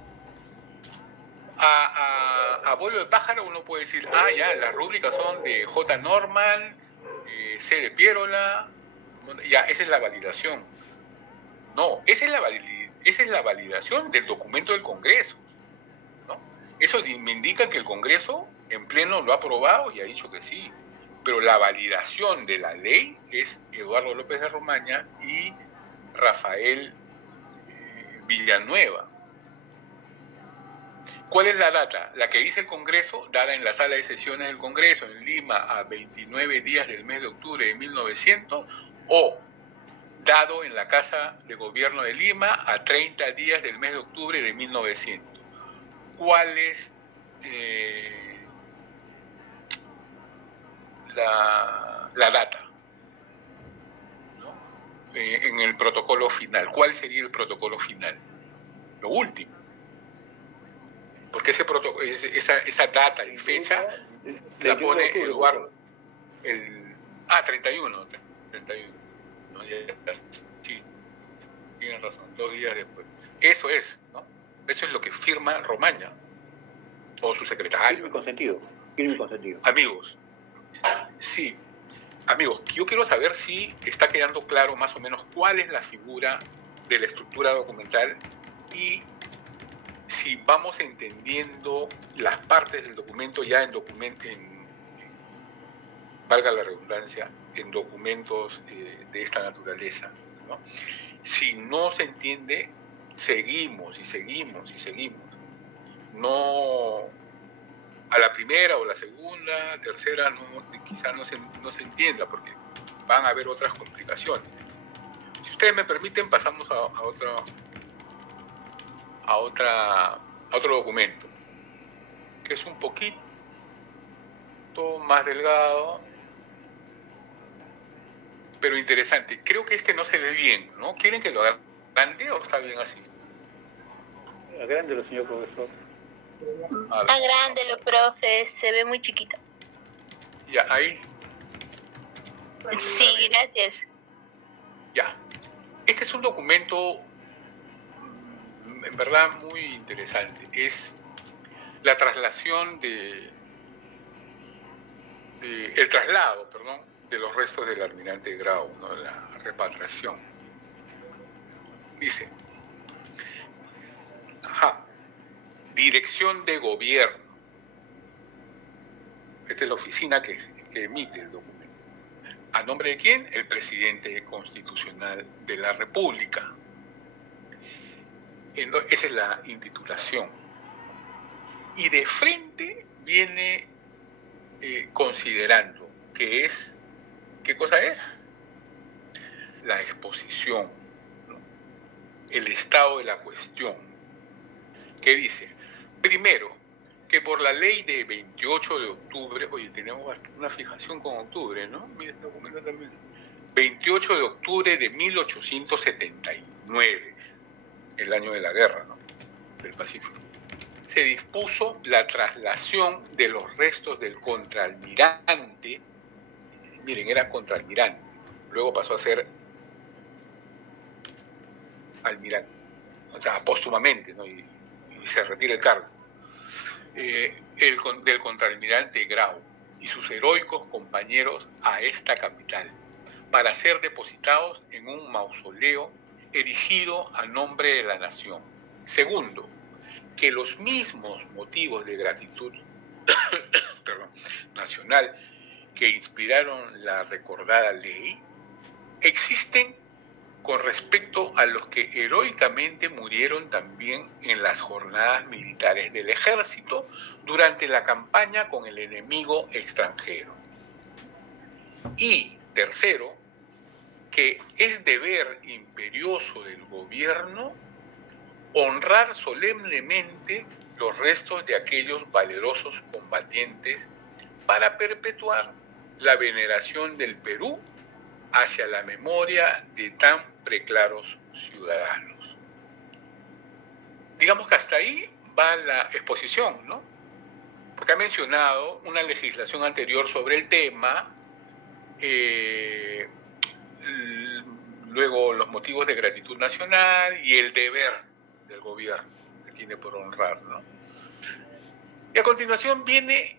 A vuelo de pájaro uno puede decir, ya, las rúbricas son de J. Norman, C. de Pierola, ya, esa es la validación. No, esa es la validación del documento del Congreso, ¿no? Eso me indica que el Congreso en pleno lo ha aprobado y ha dicho que sí, pero la validación de la ley es Eduardo López de Romaña y Rafael Villanueva. ¿Cuál es la data? La que dice el Congreso, dada en la sala de sesiones del Congreso en Lima a 29 días del mes de octubre de 1900, o dado en la Casa de Gobierno de Lima a 30 días del mes de octubre de 1900. ¿Cuál es la data? ¿No? En el protocolo final. ¿Cuál sería el protocolo final? Lo último. Porque esa data y fecha la pone Eduardo. 31. No, sí, tienes razón, 2 días después. Eso es, ¿no? Eso es lo que firma Romaña o su secretario. Firme consentido. Amigos, sí, amigos, yo quiero saber si está quedando claro más o menos cuál es la figura de la estructura documental y si vamos entendiendo las partes del documento ya en valga la redundancia, en documentos de esta naturaleza, ¿no? Si no se entiende, seguimos. No a la primera o la segunda, tercera, quizás no se entienda porque van a haber otras complicaciones. Si ustedes me permiten, pasamos a otro documento, que es un poquito más delgado, pero interesante. Creo que este no se ve bien, ¿no? ¿Quieren que lo agrande o está bien así? Agrándelo, señor profesor. Agrándelo, profe, se ve muy chiquito. Ya, ahí. Sí, gracias. Ya. Este es un documento en verdad muy interesante. Es la traslación el traslado, de los restos del almirante Grau, ¿no? La repatriación. Dice, Dirección de Gobierno. Esta es la oficina que emite el documento. ¿A nombre de quién? El presidente constitucional de la República. Esa es la intitulación. Y de frente viene considerando que es, ¿qué cosa es? La exposición, ¿no? El estado de la cuestión. ¿Qué dice? Primero, que por la ley de 28 de octubre, oye, tenemos una fijación con octubre, ¿no? Mira este documento también. 28 de octubre de 1879, el año de la guerra, ¿no? Del Pacífico. Se dispuso la traslación de los restos del contraalmirante. Miren, era contraalmirante, luego pasó a ser almirante, o sea, póstumamente, ¿no? Y se retira el cargo. Del contraalmirante Grau y sus heroicos compañeros a esta capital, para ser depositados en un mausoleo erigido a nombre de la nación. Segundo, que los mismos motivos de gratitud nacional que inspiraron la recordada ley existen con respecto a los que heroicamente murieron también en las jornadas militares del ejército durante la campaña con el enemigo extranjero. Y tercero, que es deber imperioso del gobierno honrar solemnemente los restos de aquellos valerosos combatientes para perpetuar la veneración del Perú hacia la memoria de tan preclaros ciudadanos. Digamos que hasta ahí va la exposición, ¿no? Porque ha mencionado una legislación anterior sobre el tema, luego los motivos de gratitud nacional y el deber del gobierno que tiene por honrar, ¿no? Y a continuación viene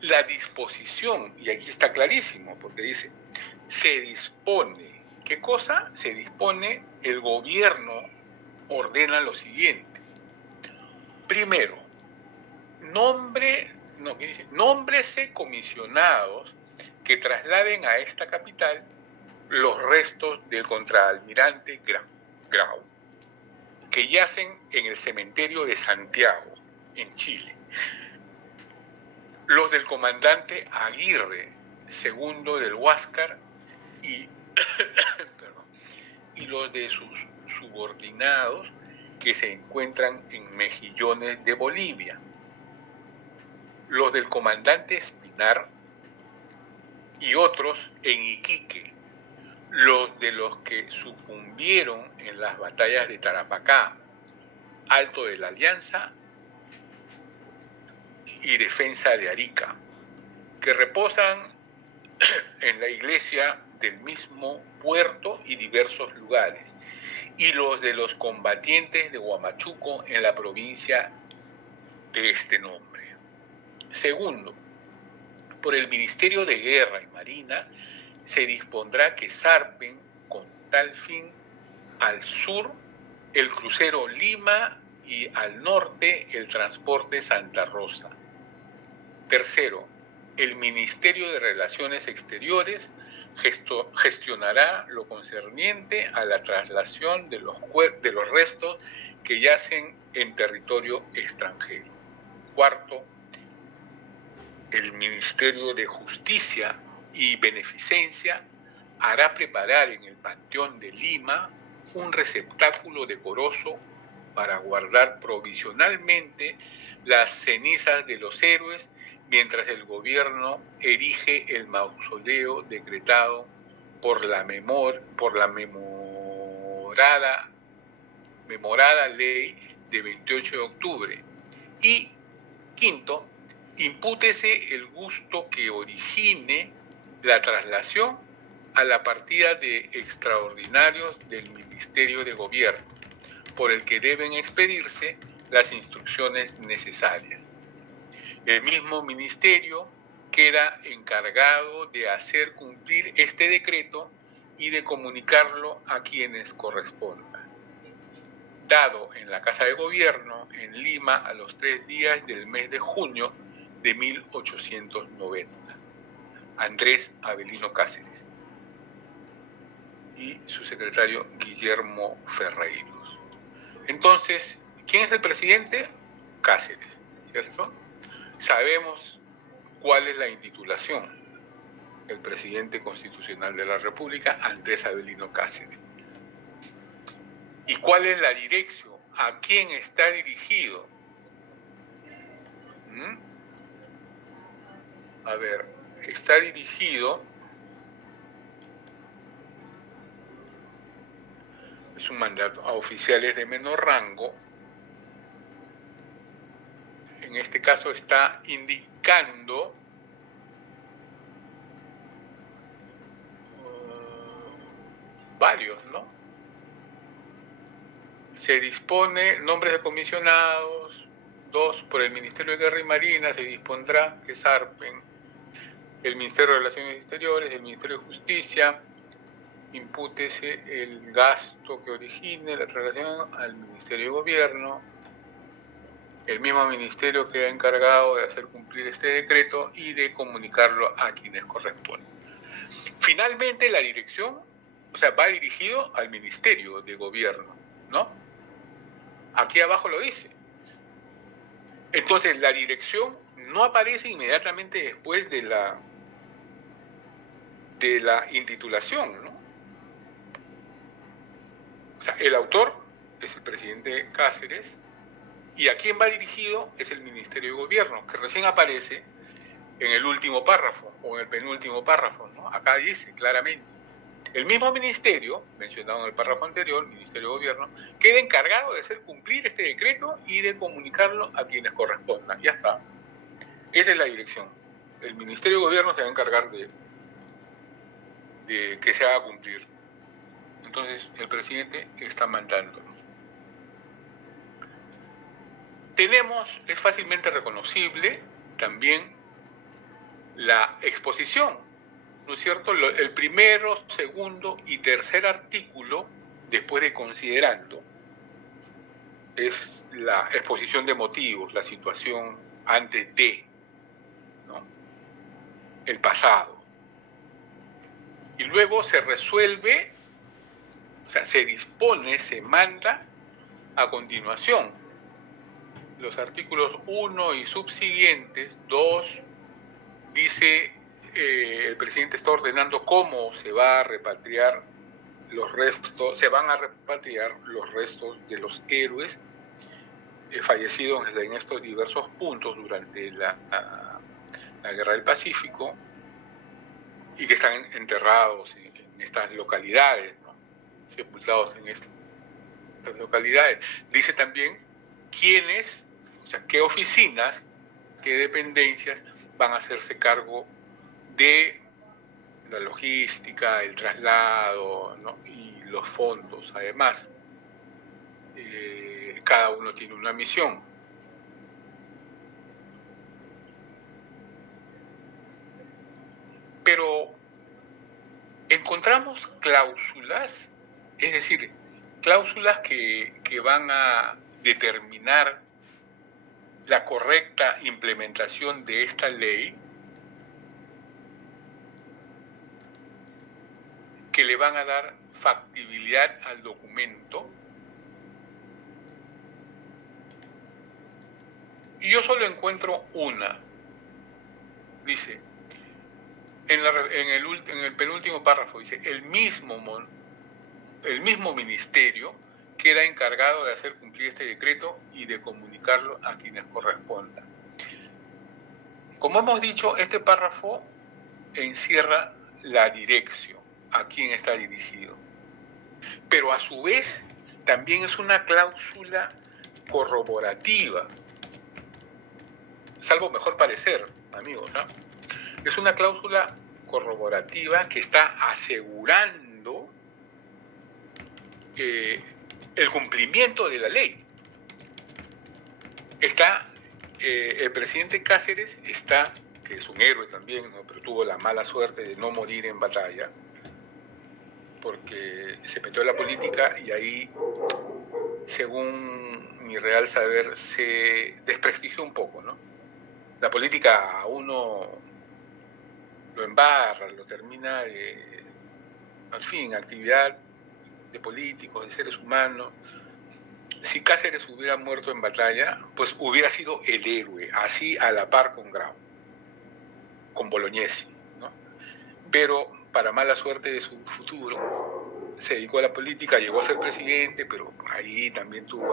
la disposición, y aquí está clarísimo, porque dice, se dispone. ¿Qué cosa? Se dispone, el gobierno ordena lo siguiente. Primero, nómbrese comisionados que trasladen a esta capital los restos del contraalmirante Grau, que yacen en el cementerio de Santiago, en Chile. Los del comandante Aguirre, segundo del Huáscar, y los de sus subordinados que se encuentran en Mejillones de Bolivia. Los del comandante Espinar y otros en Iquique. Los de los que sucumbieron en las batallas de Tarapacá, Alto de la Alianza y Defensa de Arica, que reposan en la iglesia del mismo puerto y diversos lugares, y los de los combatientes de Huamachuco en la provincia de este nombre. Segundo, por el Ministerio de Guerra y Marina se dispondrá que zarpen con tal fin al sur el crucero Lima y al norte el transporte Santa Rosa. Tercero, el Ministerio de Relaciones Exteriores gestionará lo concerniente a la traslación de los restos que yacen en territorio extranjero. Cuarto, el Ministerio de Justicia y Beneficencia hará preparar en el Panteón de Lima un receptáculo decoroso para guardar provisionalmente las cenizas de los héroes mientras el gobierno erige el mausoleo decretado por la memorada ley de 28 de octubre. Y quinto, impútese el gusto que origine la traslación a la partida de extraordinarios del Ministerio de Gobierno, por el que deben expedirse las instrucciones necesarias. El mismo ministerio queda encargado de hacer cumplir este decreto y de comunicarlo a quienes corresponda. Dado en la Casa de Gobierno, en Lima, a los 3 días del mes de junio de 1890. Andrés Avelino Cáceres. Y su secretario Guillermo Ferreiros. Entonces, ¿quién es el presidente? Cáceres, ¿cierto? Sabemos cuál es la intitulación. El presidente constitucional de la República, Andrés Avelino Cáceres. ¿Y cuál es la dirección? ¿A quién está dirigido? A ver, está dirigido, es un mandato a oficiales de menor rango. En este caso está indicando varios, ¿no? Se dispone nombres de comisionados. 2, por el Ministerio de Guerra y Marina se dispondrá que zarpen el Ministerio de Relaciones Exteriores, el Ministerio de Justicia, impútese el gasto que origine la traslación al Ministerio de Gobierno. El mismo ministerio queda encargado de hacer cumplir este decreto y de comunicarlo a quienes corresponden. Finalmente, la dirección, o sea, va dirigido al Ministerio de Gobierno, ¿no? Aquí abajo lo dice. Entonces, la dirección no aparece inmediatamente después de la intitulación, ¿no? O sea, el autor es el presidente Cáceres, y a quién va dirigido es el Ministerio de Gobierno, que recién aparece en el último párrafo o en el penúltimo párrafo, ¿no? Acá dice claramente, el mismo ministerio, mencionado en el párrafo anterior, Ministerio de Gobierno, queda encargado de hacer cumplir este decreto y de comunicarlo a quienes correspondan. Ya está. Esa es la dirección. El Ministerio de Gobierno se va a encargar de que se haga cumplir. Entonces, el presidente está mandando. Es fácilmente reconocible también la exposición, ¿no es cierto? El primero, segundo y tercer artículo, después de considerando, es la exposición de motivos, la situación antes de, ¿no? El pasado. Y luego se resuelve, o sea, se dispone, se manda a continuación. Los artículos 1 y subsiguientes, 2, dice el presidente está ordenando cómo se va a repatriar los restos, se van a repatriar los restos de los héroes fallecidos en estos diversos puntos durante la Guerra del Pacífico y que están enterrados en estas localidades, ¿no? Sepultados en estas localidades. Dice también quiénes, o sea, qué oficinas, qué dependencias van a hacerse cargo de la logística, el traslado, ¿no? Y los fondos. Además, cada uno tiene una misión. Pero encontramos cláusulas, es decir, cláusulas que van a determinar la correcta implementación de esta ley, que le van a dar factibilidad al documento. Y yo solo encuentro una. Dice, en el penúltimo párrafo, dice, el mismo ministerio queda encargado de hacer cumplir este decreto y de comunicarlo a quienes corresponda. Como hemos dicho, este párrafo encierra la dirección, a quién está dirigido. Pero a su vez también es una cláusula corroborativa, salvo mejor parecer, amigos, ¿no? Es una cláusula corroborativa que está asegurando el cumplimiento de la ley. El presidente Cáceres que es un héroe también, ¿no? Pero tuvo la mala suerte de no morir en batalla, porque se metió en la política y ahí, según mi real saber, se desprestigió un poco, ¿no? La política a uno lo embarra, lo termina al fin, actividad de políticos, de seres humanos. Si Cáceres hubiera muerto en batalla, pues hubiera sido el héroe, así a la par con Grau, con Bolognesi, ¿no? Pero para mala suerte de su futuro, se dedicó a la política, llegó a ser presidente, pero ahí también tomó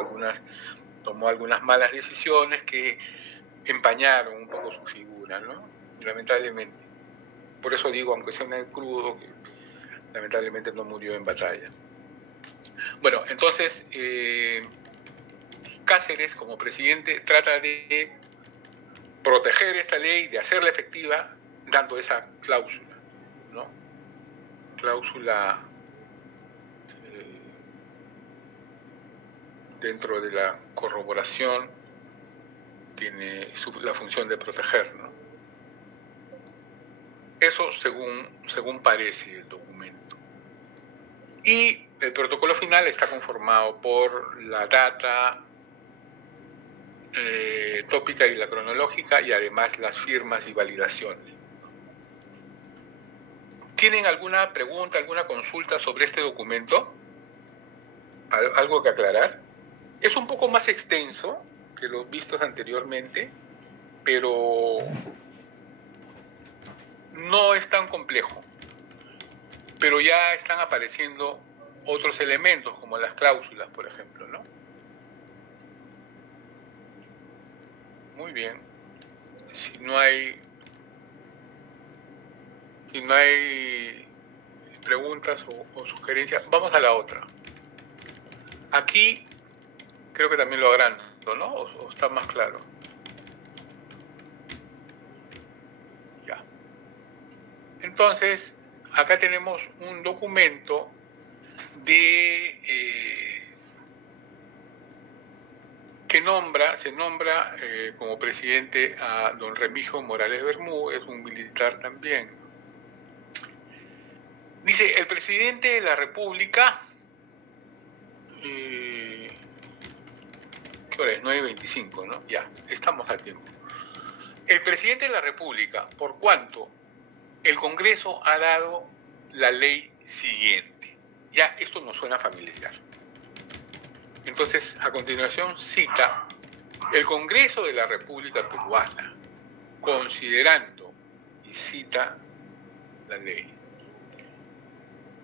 algunas malas decisiones que empañaron un poco su figura, ¿no? Lamentablemente. Por eso digo, aunque sea un crudo, que lamentablemente no murió en batalla. Bueno, entonces, Cáceres, como presidente, trata de proteger esta ley, de hacerla efectiva, dando esa cláusula, ¿no? Cláusula dentro de la corroboración tiene la función de proteger, ¿no? Eso según parece el documento. Y el protocolo final está conformado por la data tópica y la cronológica y además las firmas y validaciones. ¿Tienen alguna pregunta, alguna consulta sobre este documento? ¿Algo que aclarar? Es un poco más extenso que los vistos anteriormente, pero no es tan complejo. Pero ya están apareciendo otros elementos, como las cláusulas, por ejemplo, ¿no? Muy bien. Si no hay preguntas o sugerencias, vamos a la otra. Aquí creo que también lo agrando, ¿no? ¿O está más claro? Ya. Entonces, acá tenemos un documento de se nombra como presidente a don Remigio Morales Bermúdez, un militar también. Dice, el presidente de la República, ¿qué hora es? 9:25, ¿no? Ya, estamos a tiempo. El presidente de la República, por cuanto el Congreso ha dado la ley siguiente. Ya, esto nos suena familiar. Entonces, a continuación cita, el Congreso de la República Peruana, considerando, y cita la ley,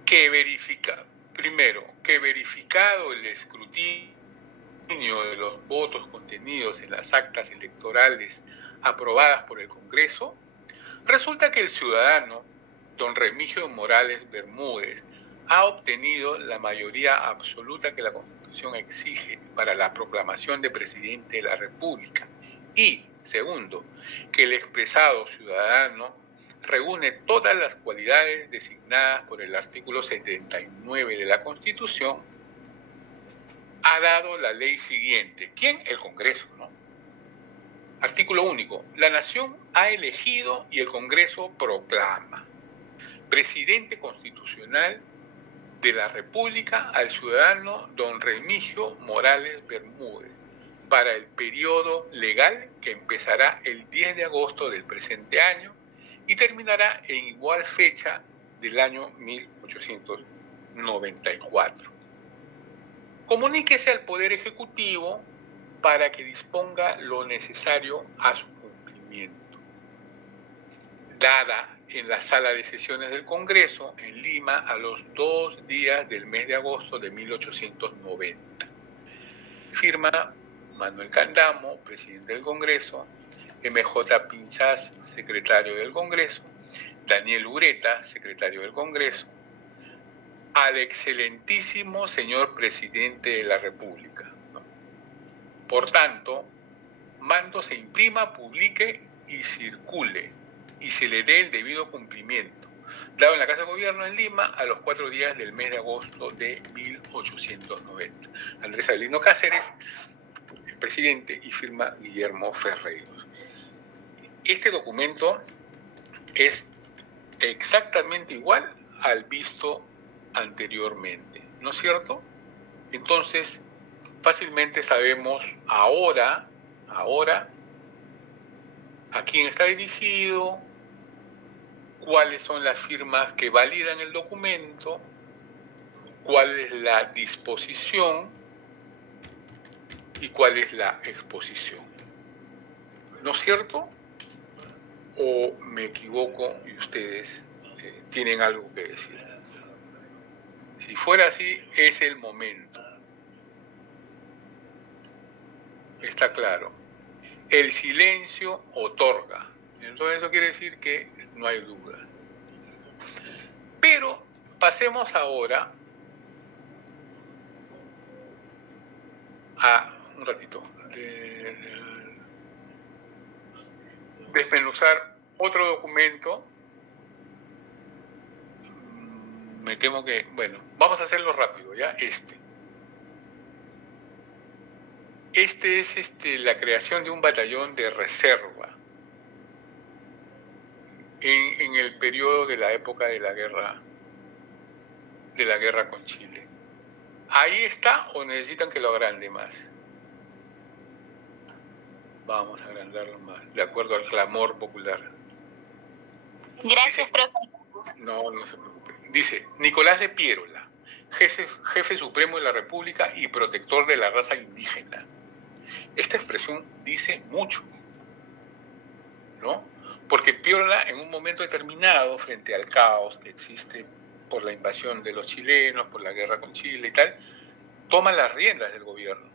que verificado el escrutinio de los votos contenidos en las actas electorales aprobadas por el Congreso, resulta que el ciudadano, don Remigio Morales Bermúdez, ha obtenido la mayoría absoluta que la Constitución exige para la proclamación de presidente de la República. Y, segundo, que el expresado ciudadano reúne todas las cualidades designadas por el artículo 79 de la Constitución, ha dado la ley siguiente. ¿Quién? El Congreso, ¿no? Artículo único. La nación ha elegido y el Congreso proclama presidente constitucional de la República al ciudadano don Remigio Morales Bermúdez para el periodo legal que empezará el 10 de agosto del presente año y terminará en igual fecha del año 1894. Comuníquese al Poder Ejecutivo para que disponga lo necesario a su cumplimiento. Dada en la sala de sesiones del Congreso en Lima a los 2 días del mes de agosto de 1890. Firma Manuel Candamo, presidente del Congreso, MJ Pinzás, secretario del Congreso, Daniel Ureta, secretario del Congreso, al excelentísimo señor presidente de la República. Por tanto, mando se imprima, publique y circule y se le dé el debido cumplimiento, dado en la Casa de Gobierno en Lima a los 4 días del mes de agosto de 1890. Andrés Avelino Cáceres, el presidente, y firma Guillermo Ferreiros. Este documento es exactamente igual al visto anteriormente, ¿no es cierto? Entonces, fácilmente sabemos ahora a quién está dirigido, cuáles son las firmas que validan el documento, cuál es la disposición y cuál es la exposición. ¿No es cierto? ¿O me equivoco y ustedes tienen algo que decir? Si fuera así, es el momento. Está claro. El silencio otorga. Entonces eso quiere decir que no hay duda. Pero pasemos ahora a un ratito desmenuzar otro documento. Me temo que, bueno, vamos a hacerlo rápido, ¿ya? Este es la creación de un batallón de reserva en el periodo de la época de la guerra con Chile. ¿Ahí está o necesitan que lo agrande más? Vamos a agrandarlo más, de acuerdo al clamor popular. Gracias, profe. No se preocupe. Dice, Nicolás de Piérola, jefe supremo de la República y protector de la raza indígena. Esta expresión dice mucho, ¿no? Porque Piérola, en un momento determinado, frente al caos que existe por la invasión de los chilenos, por la guerra con Chile y tal, toma las riendas del gobierno.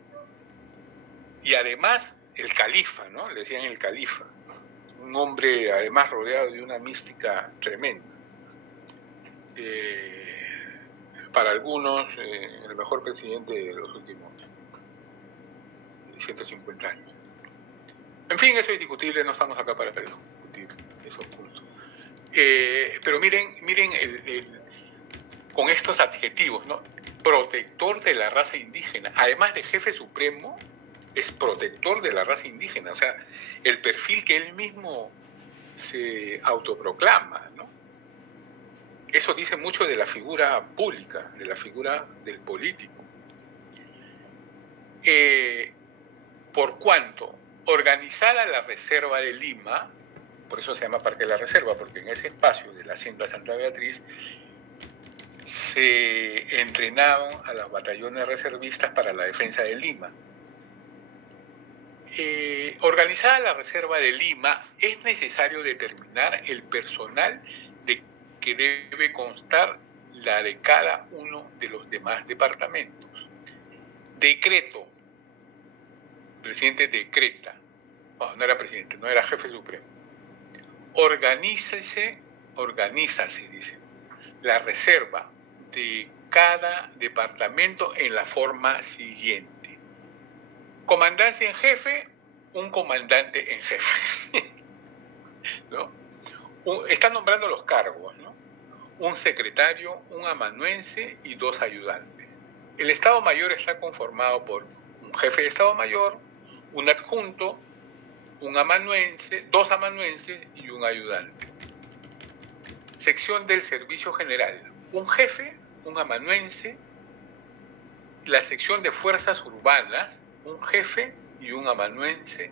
Y además, el califa, ¿no? Le decían el califa. Un hombre, además, rodeado de una mística tremenda. Para algunos, el mejor presidente de los últimos 150 años. En fin, eso es discutible, no estamos acá para discutir esos puntos. Pero miren con estos adjetivos, ¿no? Protector de la raza indígena, además de jefe supremo, es protector de la raza indígena, o sea, el perfil que él mismo se autoproclama, ¿no? Eso dice mucho de la figura pública, de la figura del político. Por cuanto organizada la Reserva de Lima, por eso se llama Parque de la Reserva, porque en ese espacio de la Hacienda Santa Beatriz se entrenaban a los batallones reservistas para la defensa de Lima. Organizada la Reserva de Lima, es necesario determinar el personal de que debe constar la de cada uno de los demás departamentos. Decreto. El presidente decreta. Bueno, no era presidente, no era jefe supremo. Organízase, dice, la reserva de cada departamento en la forma siguiente. Comandancia en jefe, un comandante en jefe. ¿No? Están nombrando los cargos, ¿no? Un secretario, un amanuense y 2 ayudantes. El Estado Mayor está conformado por un jefe de Estado Mayor, un adjunto, un amanuense, 2 amanuenses y un ayudante. Sección del Servicio General, un jefe, un amanuense, la sección de Fuerzas Urbanas, un jefe y un amanuense,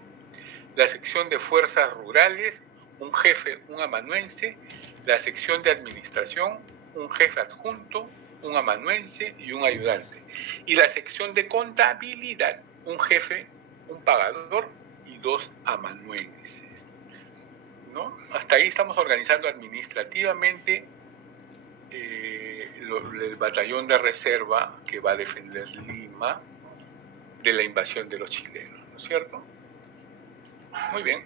la sección de Fuerzas Rurales, un jefe, un amanuense, la sección de Administración, un jefe adjunto, un amanuense y un ayudante, y la sección de Contabilidad, un jefe, un pagador y 2 amanuenses, ¿no? Hasta ahí estamos organizando administrativamente el batallón de reserva que va a defender Lima de la invasión de los chilenos, ¿no es cierto? Muy bien.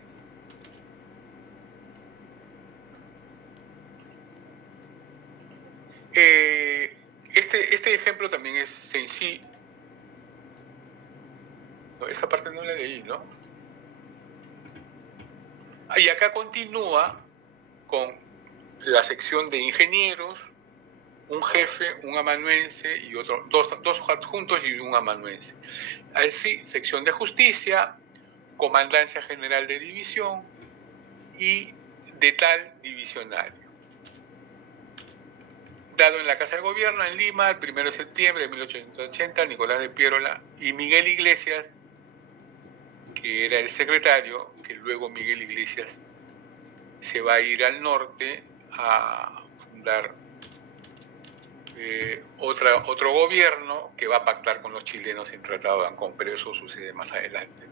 Este ejemplo también es sencillo. No, esta parte no la leí, ¿no? Y acá continúa con la sección de ingenieros, un jefe, un amanuense y dos adjuntos y un amanuense. Así, sección de justicia, comandancia general de división y de tal divisionario. Dado en la Casa de Gobierno en Lima el 1 de septiembre de 1880, Nicolás de Piérola y Miguel Iglesias, que era el secretario, que luego Miguel Iglesias se va a ir al norte a fundar otro gobierno que va a pactar con los chilenos en Tratado de Ancón, pero eso sucede más adelante.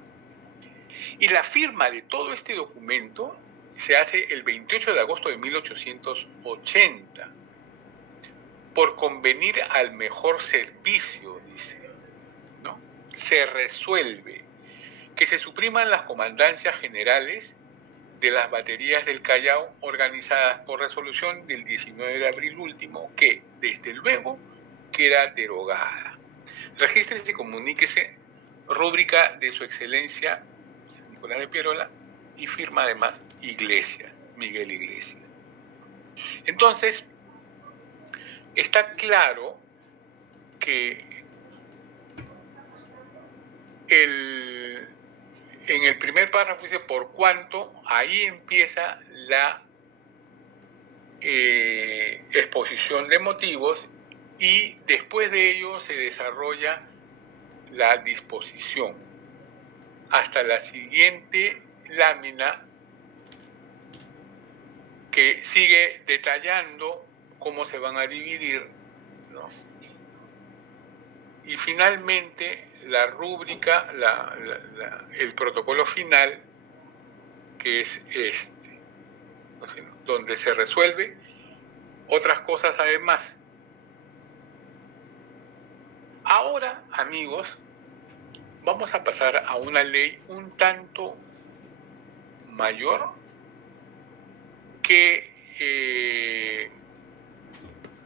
Y la firma de todo este documento se hace el 28 de agosto de 1880, por convenir al mejor servicio, dice, ¿no? Se resuelve que se supriman las comandancias generales de las baterías del Callao organizadas por resolución del 19 de abril último, que, desde luego, queda derogada. Regístrese y comuníquese rúbrica de su excelencia Nicolás de Piérola y firma además Iglesias, Miguel Iglesias. Entonces, está claro que en el primer párrafo dice por cuanto, ahí empieza la exposición de motivos y después de ello se desarrolla la disposición hasta la siguiente lámina que sigue detallando cómo se van a dividir, ¿no? Y finalmente la rúbrica, el protocolo final, que es este, donde se resuelve otras cosas además. Ahora, amigos, vamos a pasar a una ley un tanto mayor que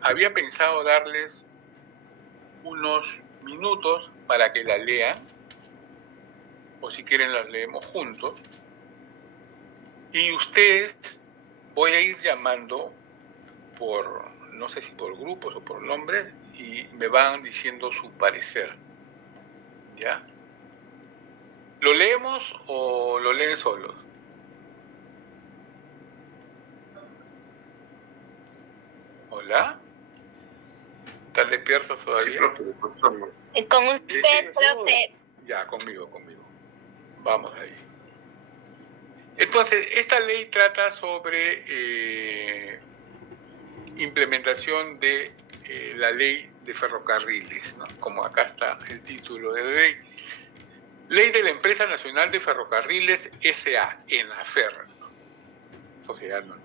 había pensado darles unos minutos para que la lean, o si quieren las leemos juntos, y ustedes voy a ir llamando por, no sé si por grupos o por nombres, y me van diciendo su parecer, ¿ya? ¿Lo leemos o lo leen solos? ¿Hola? ¿Están despiertos todavía? Con usted, profe. Ya, conmigo. Vamos ahí. Entonces, esta ley trata sobre implementación de la ley de ferrocarriles, ¿no? Como acá está el título de la ley. Ley de la Empresa Nacional de Ferrocarriles S.A., ENAFER, ¿no? Sociedad Anónima.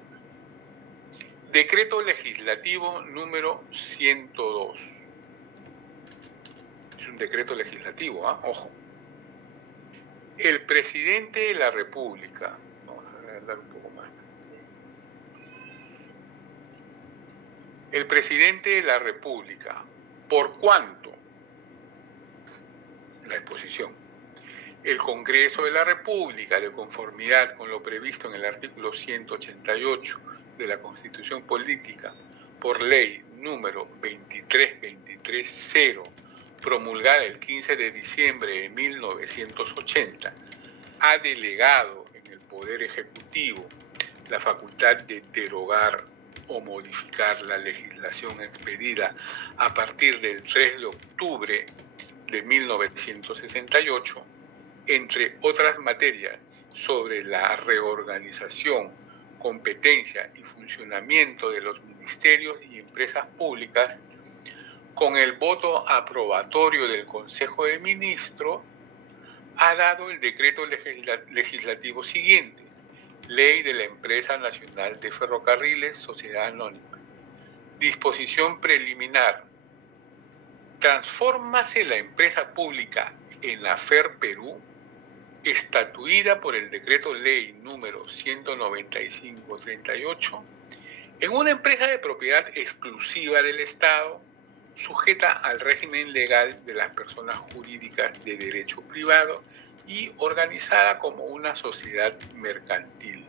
Decreto legislativo número 102. Es un decreto legislativo, ojo. El presidente de la República, vamos a agrandar un poco más. El presidente de la República, ¿por cuánto? La exposición. El Congreso de la República, de conformidad con lo previsto en el artículo 188 de la Constitución Política, por ley número 23230, promulgada el 15 de diciembre de 1980, ha delegado en el Poder Ejecutivo la facultad de derogar o modificar la legislación expedida a partir del 3 de octubre de 1968, entre otras materias, sobre la reorganización, competencia y funcionamiento de los ministerios y empresas públicas, con el voto aprobatorio del Consejo de Ministros, ha dado el decreto legislativo siguiente: Ley de la Empresa Nacional de Ferrocarriles, Sociedad Anónima. Disposición preliminar. Transfórmase la empresa pública ENAFER Perú, estatuida por el decreto ley número 195/38, en una empresa de propiedad exclusiva del Estado, sujeta al régimen legal de las personas jurídicas de derecho privado y organizada como una sociedad mercantil.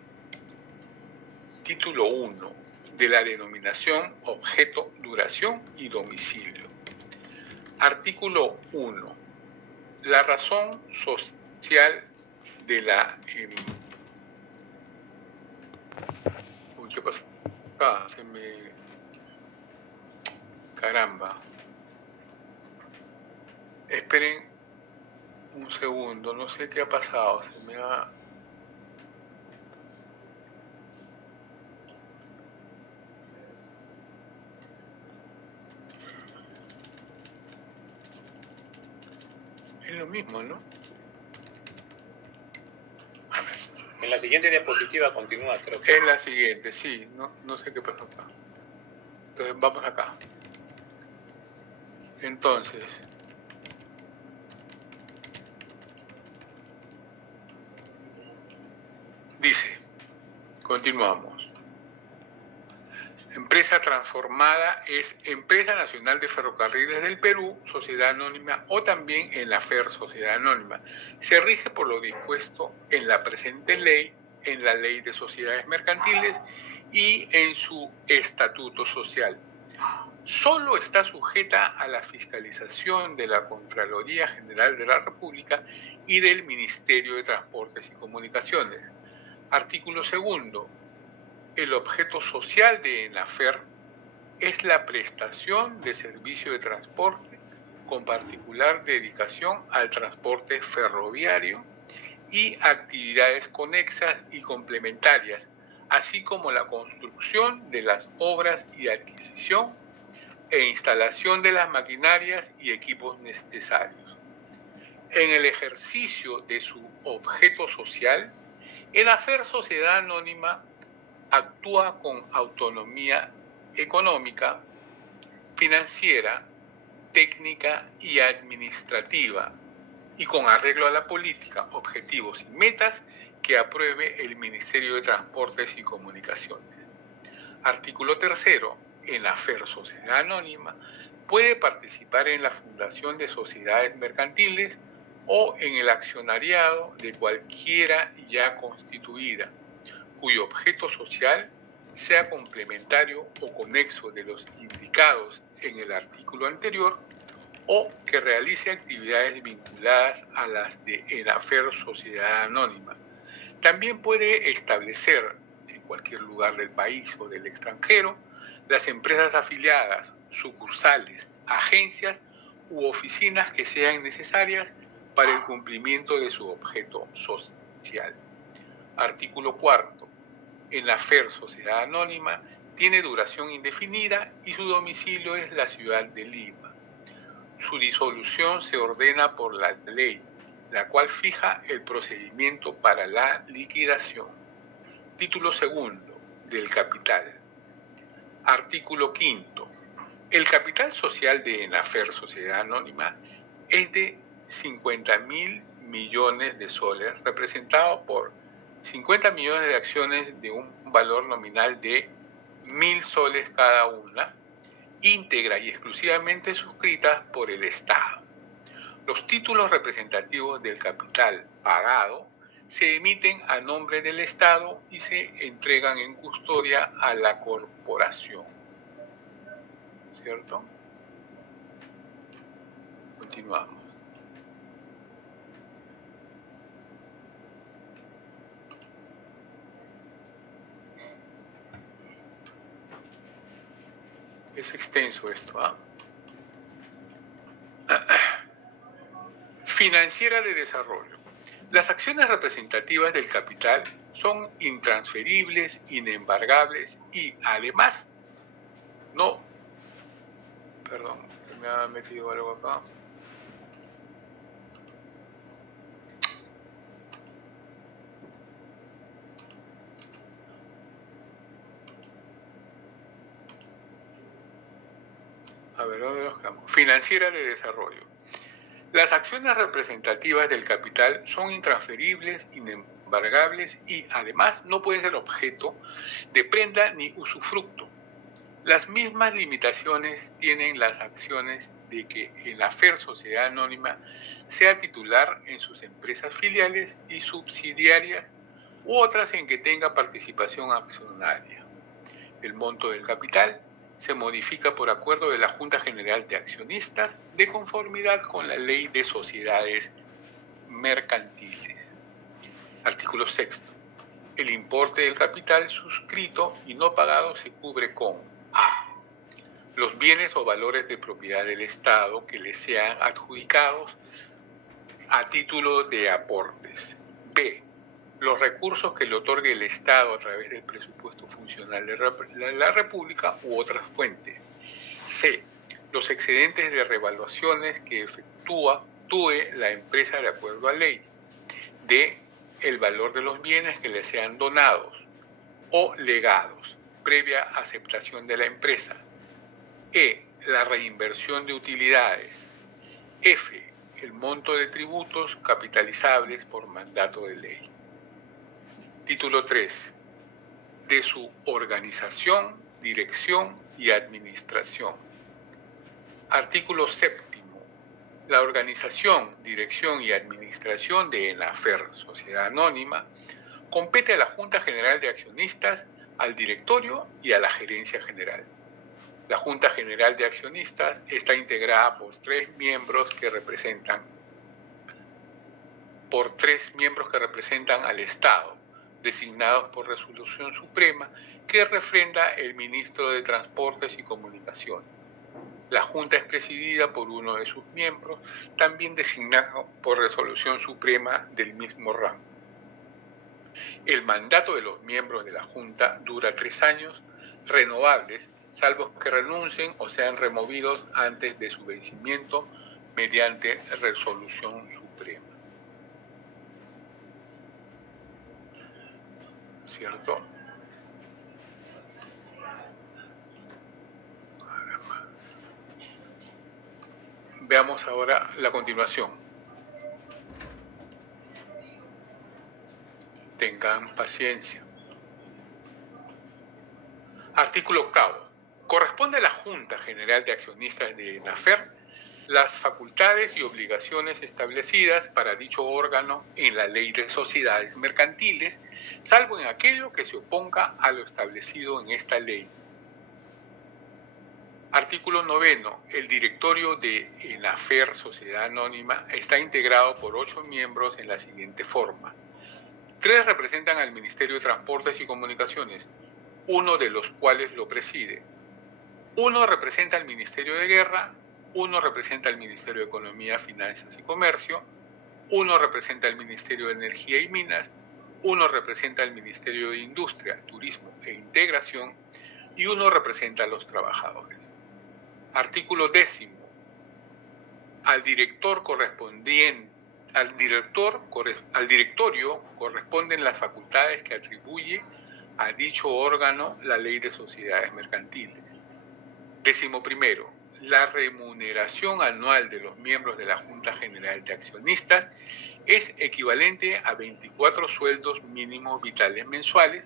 Título 1. De la denominación, objeto, duración y domicilio. Artículo 1. La razón social de la... ¿qué pasó? Caramba. Esperen un segundo, no sé qué ha pasado. Se me ha... Es lo mismo, ¿no? A ver. En la siguiente diapositiva continúa, creo que. Es la siguiente, sí. No sé qué pasó acá. Entonces vamos acá. Entonces, dice, continuamos. Empresa transformada es Empresa Nacional de Ferrocarriles del Perú, Sociedad Anónima, o también ENAFER, Sociedad Anónima. Se rige por lo dispuesto en la presente ley, en la Ley de Sociedades Mercantiles y en su Estatuto Social. Solo está sujeta a la fiscalización de la Contraloría General de la República y del Ministerio de Transportes y Comunicaciones. Artículo 2. El objeto social de ENAFER es la prestación de servicio de transporte con particular dedicación al transporte ferroviario y actividades conexas y complementarias, así como la construcción de las obras y adquisición e instalación de las maquinarias y equipos necesarios. En el ejercicio de su objeto social, ENAFER Sociedad Anónima actúa con autonomía económica, financiera, técnica y administrativa, y con arreglo a la política, objetivos y metas que apruebe el Ministerio de Transportes y Comunicaciones. Artículo 3. ENAFER Sociedad Anónima puede participar en la fundación de sociedades mercantiles o en el accionariado de cualquiera ya constituida, cuyo objeto social sea complementario o conexo de los indicados en el artículo anterior, o que realice actividades vinculadas a las de ENAFER Sociedad Anónima. También puede establecer en cualquier lugar del país o del extranjero las empresas afiliadas, sucursales, agencias u oficinas que sean necesarias para el cumplimiento de su objeto social. Artículo 4. ENAFER Sociedad Anónima tiene duración indefinida y su domicilio es la ciudad de Lima. Su disolución se ordena por la ley, la cual fija el procedimiento para la liquidación. Título segundo del capital. Artículo 5. El capital social de ENAFER Sociedad Anónima es de 50.000 millones de soles, representado por 50 millones de acciones de un valor nominal de 1.000 soles cada una, íntegra y exclusivamente suscritas por el Estado. Los títulos representativos del capital pagado se emiten a nombre del Estado y se entregan en custodia a la corporación. ¿Cierto? Continuamos. Es extenso esto, ¿ah? Financiera de desarrollo. Las acciones representativas del capital son intransferibles, inembargables y además me ha metido algo acá. A ver, ¿dónde nos quedamos? Financiera de desarrollo. Las acciones representativas del capital son intransferibles, inembargables y además no pueden ser objeto de prenda ni usufructo. Las mismas limitaciones tienen las acciones de que ENAFER Sociedad Anónima sea titular en sus empresas filiales y subsidiarias u otras en que tenga participación accionaria. El monto del capital se modifica por acuerdo de la Junta General de Accionistas de conformidad con la Ley de Sociedades Mercantiles. Artículo 6. El importe del capital suscrito y no pagado se cubre con A. Los bienes o valores de propiedad del Estado que le sean adjudicados a título de aportes. B. Los recursos que le otorgue el Estado a través del presupuesto funcional de la República u otras fuentes. C. Los excedentes de revaluaciones que efectúe la empresa de acuerdo a ley. D. El valor de los bienes que le sean donados o legados, previa aceptación de la empresa. E. La reinversión de utilidades. F. El monto de tributos capitalizables por mandato de ley. Título 3. De su organización, dirección y administración. Artículo 7. La organización, dirección y administración de ENAFER Sociedad Anónima compete a la Junta General de Accionistas, al Directorio y a la Gerencia General. La Junta General de Accionistas está integrada por tres miembros que representan al Estado, designados por resolución suprema que refrenda el ministro de Transportes y Comunicaciones. La Junta es presidida por uno de sus miembros, también designado por resolución suprema del mismo rango. El mandato de los miembros de la Junta dura 3 años, renovables, salvo que renuncien o sean removidos antes de su vencimiento mediante resolución suprema. ¿Cierto? Veamos ahora la continuación. Tengan paciencia. Artículo 8. Corresponde a la Junta General de Accionistas de ENAFER las facultades y obligaciones establecidas para dicho órgano en la Ley de Sociedades Mercantiles, salvo en aquello que se oponga a lo establecido en esta ley. Artículo 9. El directorio de ENAFER, Sociedad Anónima, está integrado por 8 miembros en la siguiente forma. 3 representan al Ministerio de Transportes y Comunicaciones, uno de los cuales lo preside. 1 representa al Ministerio de Guerra, 1 representa al Ministerio de Economía, Finanzas y Comercio, 1 representa al Ministerio de Energía y Minas, 1 representa al Ministerio de Industria, Turismo e Integración y 1 representa a los trabajadores. Artículo 10. Al directorio corresponden las facultades que atribuye a dicho órgano la Ley de Sociedades Mercantiles. 11. La remuneración anual de los miembros de la Junta General de Accionistas es equivalente a 24 sueldos mínimos vitales mensuales,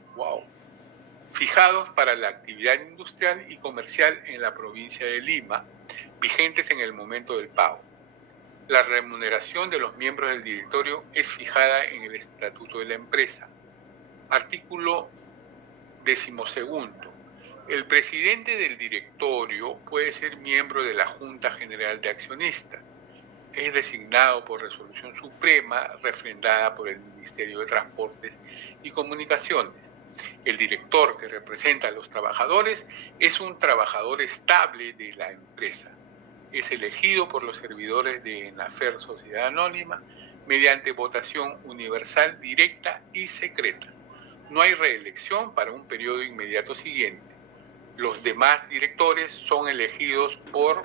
fijados para la actividad industrial y comercial en la provincia de Lima, vigentes en el momento del pago. La remuneración de los miembros del directorio es fijada en el estatuto de la empresa. Artículo 12. El presidente del directorio puede ser miembro de la Junta General de Accionistas. Es designado por resolución suprema refrendada por el Ministerio de Transportes y Comunicaciones. El director que representa a los trabajadores es un trabajador estable de la empresa. Es elegido por los servidores de ENAFER Sociedad Anónima mediante votación universal, directa y secreta. No hay reelección para un periodo inmediato siguiente. Los demás directores son elegidos por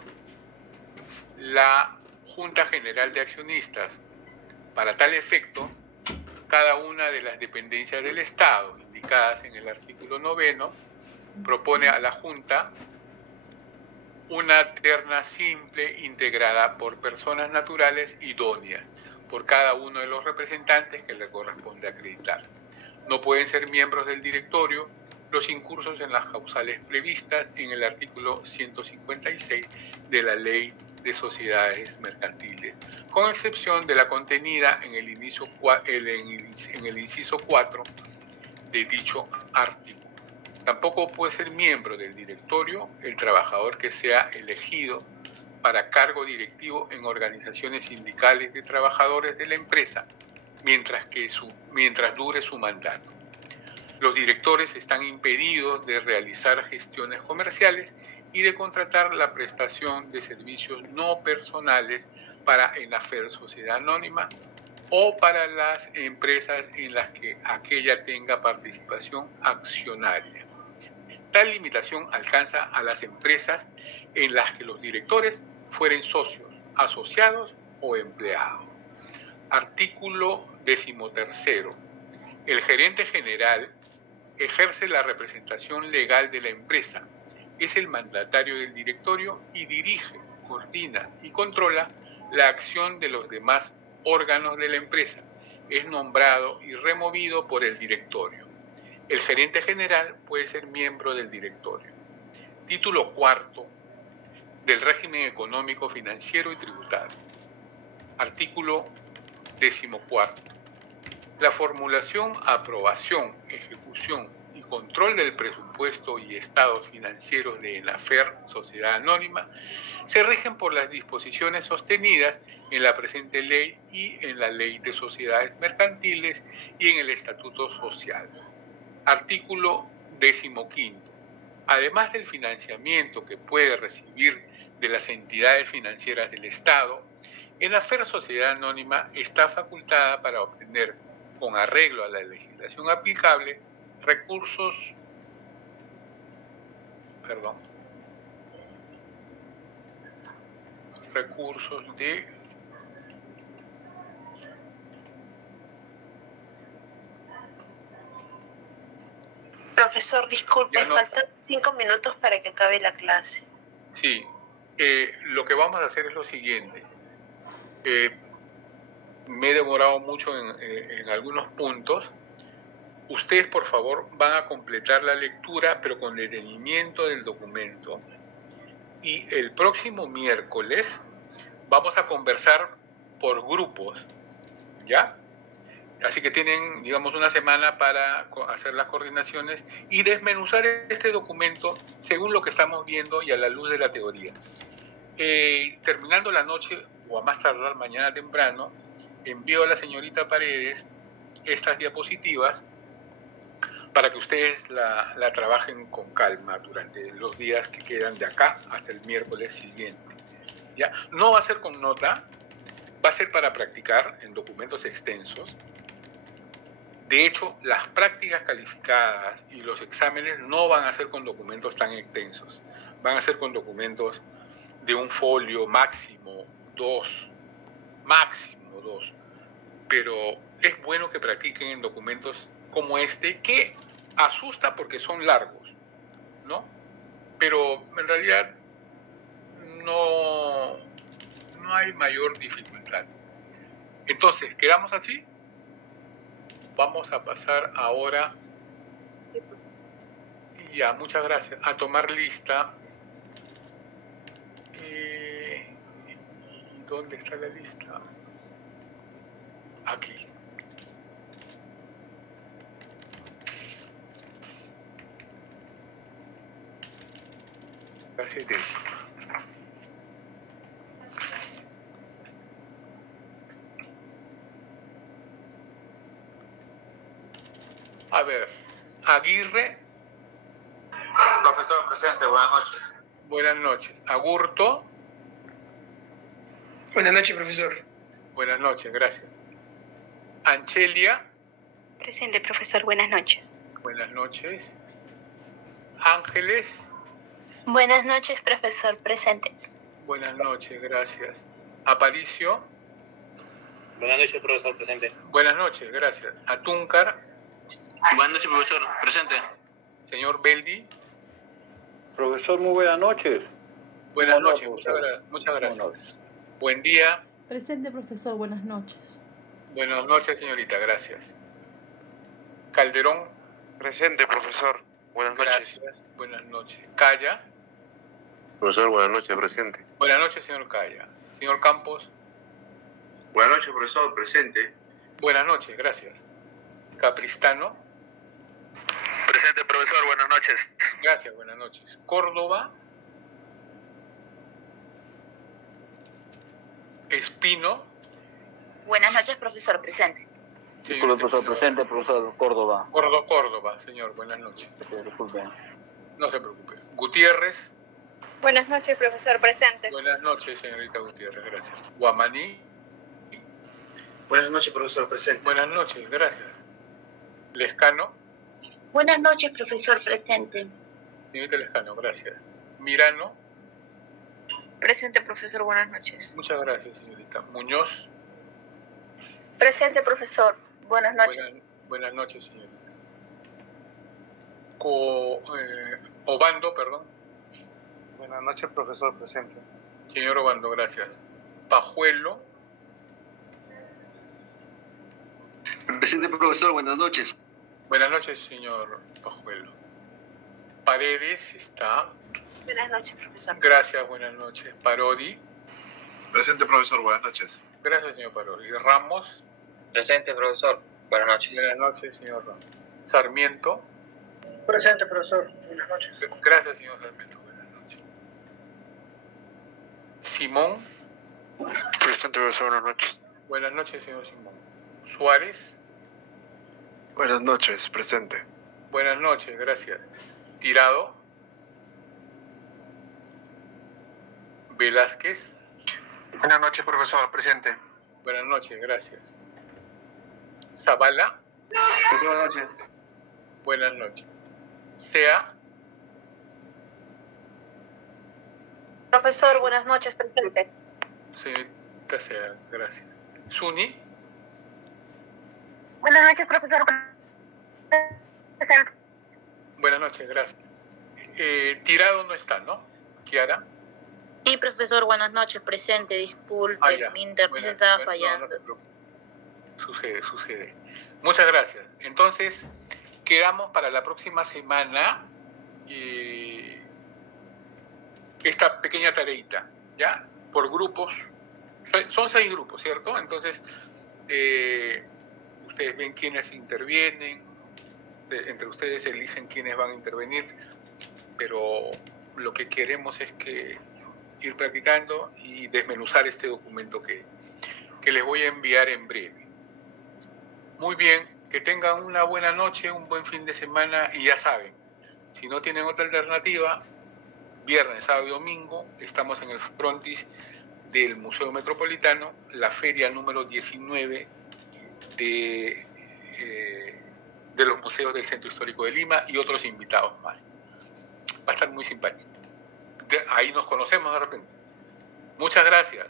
la Junta General de Accionistas. Para tal efecto, cada una de las dependencias del Estado indicadas en el artículo 9 propone a la Junta una terna simple integrada por personas naturales idóneas por cada uno de los representantes que le corresponde acreditar. No pueden ser miembros del directorio los incursos en las causales previstas en el artículo 156 de la Ley de Sociedades Mercantiles, con excepción de la contenida en el inciso 4 de dicho artículo. Tampoco puede ser miembro del directorio el trabajador que sea elegido para cargo directivo en organizaciones sindicales de trabajadores de la empresa mientras dure su mandato. Los directores están impedidos de realizar gestiones comerciales y de contratar la prestación de servicios no personales para ENAFER Sociedad Anónima o para las empresas en las que aquella tenga participación accionaria. Tal limitación alcanza a las empresas en las que los directores fueren socios, asociados o empleados. Artículo 13. El gerente general ejerce la representación legal de la empresa, es el mandatario del directorio y dirige, coordina y controla la acción de los demás órganos de la empresa. Es nombrado y removido por el directorio. El gerente general puede ser miembro del directorio. Título 4 del régimen económico, financiero y tributario. Artículo 14. La formulación, aprobación, ejecución y control del presupuesto y estados financieros de ENAFER Sociedad Anónima se rigen por las disposiciones sostenidas en la presente ley y en la Ley de Sociedades Mercantiles y en el Estatuto Social. Artículo 15. Además del financiamiento que puede recibir de las entidades financieras del Estado, ENAFER Sociedad Anónima está facultada para obtener, con arreglo a la legislación aplicable, recursos de Profesor, disculpe, faltan 5 minutos para que acabe la clase. Sí, lo que vamos a hacer es lo siguiente. Me he demorado mucho en algunos puntos. Ustedes, por favor, van a completar la lectura, pero con detenimiento del documento. Y el próximo miércoles vamos a conversar por grupos, ¿ya? Así que tienen, digamos, una semana para hacer las coordinaciones y desmenuzar este documento según lo que estamos viendo y a la luz de la teoría. Terminando la noche o a más tardar mañana temprano, envío a la señorita Paredes estas diapositivas para que ustedes la trabajen con calma durante los días que quedan de acá hasta el miércoles siguiente. ¿Ya? No va a ser con nota, va a ser para practicar en documentos extensos. De hecho, las prácticas calificadas y los exámenes no van a ser con documentos tan extensos, van a ser con documentos de un folio, máximo dos, pero es bueno que practiquen en documentos como este, que asusta porque son largos, ¿no? Pero en realidad no hay mayor dificultad. Entonces, ¿quedamos así? Vamos a pasar ahora, ya, muchas gracias, a tomar lista. ¿Dónde está la lista? Aquí. Casi décima. A ver, Aguirre. Profesor presente, buenas noches. Buenas noches. Agurto. Buenas noches, profesor. Buenas noches, gracias. Anchelia. Presente, profesor. Buenas noches. Buenas noches. Ángeles. Buenas noches, profesor. Presente. Buenas noches, gracias. Aparicio. Buenas noches, profesor. Presente. Buenas noches, gracias. Atúncar. Buenas noches, profesor. Presente. Señor Beldi. Profesor, muy buenas noches. Buenas noches, muchas gracias. Buen día. Presente, profesor. Buenas noches. Buenas noches, señorita. Gracias. Calderón. Presente, profesor. Buenas noches. Gracias. Buenas noches. Calla. Profesor, buenas noches, presente. Buenas noches, señor Calla. Señor Campos. Buenas noches, profesor. Presente. Buenas noches, gracias. Capristano. Presente, profesor. Buenas noches. Gracias, buenas noches. Córdoba. Espino. Buenas noches, profesor. Presente. Disculpe, profesor, presente, profesor Córdoba. Córdoba, señor, buenas noches. Disculpe. No se preocupe. Gutiérrez. Buenas noches, profesor, presente. Buenas noches, señorita Gutiérrez, gracias. Guamaní. Buenas noches, profesor, presente. Buenas noches, gracias. Lescano. Buenas noches, profesor. Presente. Señorita Lescano, gracias. Mirano. Presente, profesor, buenas noches. Muchas gracias, señorita. Muñoz. Presente, profesor. Buenas noches. Buenas noches, señorita. Obando, perdón. Buenas noches, profesor, presente. Señor Obando, gracias. Pajuelo. Presente, profesor, buenas noches. Buenas noches, señor Pajuelo. Paredes está. Buenas noches, profesor. Gracias, buenas noches. Parodi. Presente, profesor. Buenas noches. Gracias, señor Parodi. Ramos. Presente, profesor. Buenas noches. Buenas noches, señor Ramos. Sarmiento. Presente, profesor. Buenas noches. Gracias, señor Sarmiento. Buenas noches. Simón. Presente, profesor. Buenas noches. Buenas noches, señor Simón. Suárez. Buenas noches, presente. Buenas noches, gracias. Tirado. Velázquez. Buenas noches, profesor, presente. Buenas noches, gracias. Zavala. Buenas noches. Buenas noches. Sea. Profesor, buenas noches, presente. Señorita Sea, gracias. Suni. Buenas noches, profesor. Presente. Buenas noches, gracias. Tirado no está, ¿no? Kiara. Sí, profesor, buenas noches. Presente. Disculpe, mi internet estaba fallando. No se preocupe. Sucede. Muchas gracias. Entonces, quedamos para la próxima semana esta pequeña tareita, ¿ya? Por grupos. Son 6 grupos, ¿cierto? Entonces, ustedes ven quiénes intervienen, entre ustedes eligen quiénes van a intervenir, pero lo que queremos es que ir practicando y desmenuzar este documento que les voy a enviar en breve. Muy bien, que tengan una buena noche, un buen fin de semana y ya saben, si no tienen otra alternativa, viernes, sábado y domingo estamos en el frontis del Museo Metropolitano, la feria número 19 de los museos del Centro Histórico de Lima y otros invitados más. Va a estar muy simpático. Ahí nos conocemos de repente. Muchas gracias.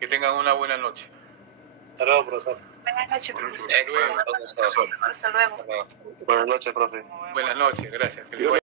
Que tengan una buena noche. Hasta luego, profesor. Buenas noches, profesor. Hasta luego. Hasta luego. Buenas noches, profe. Buenas noches, gracias. Que le vaya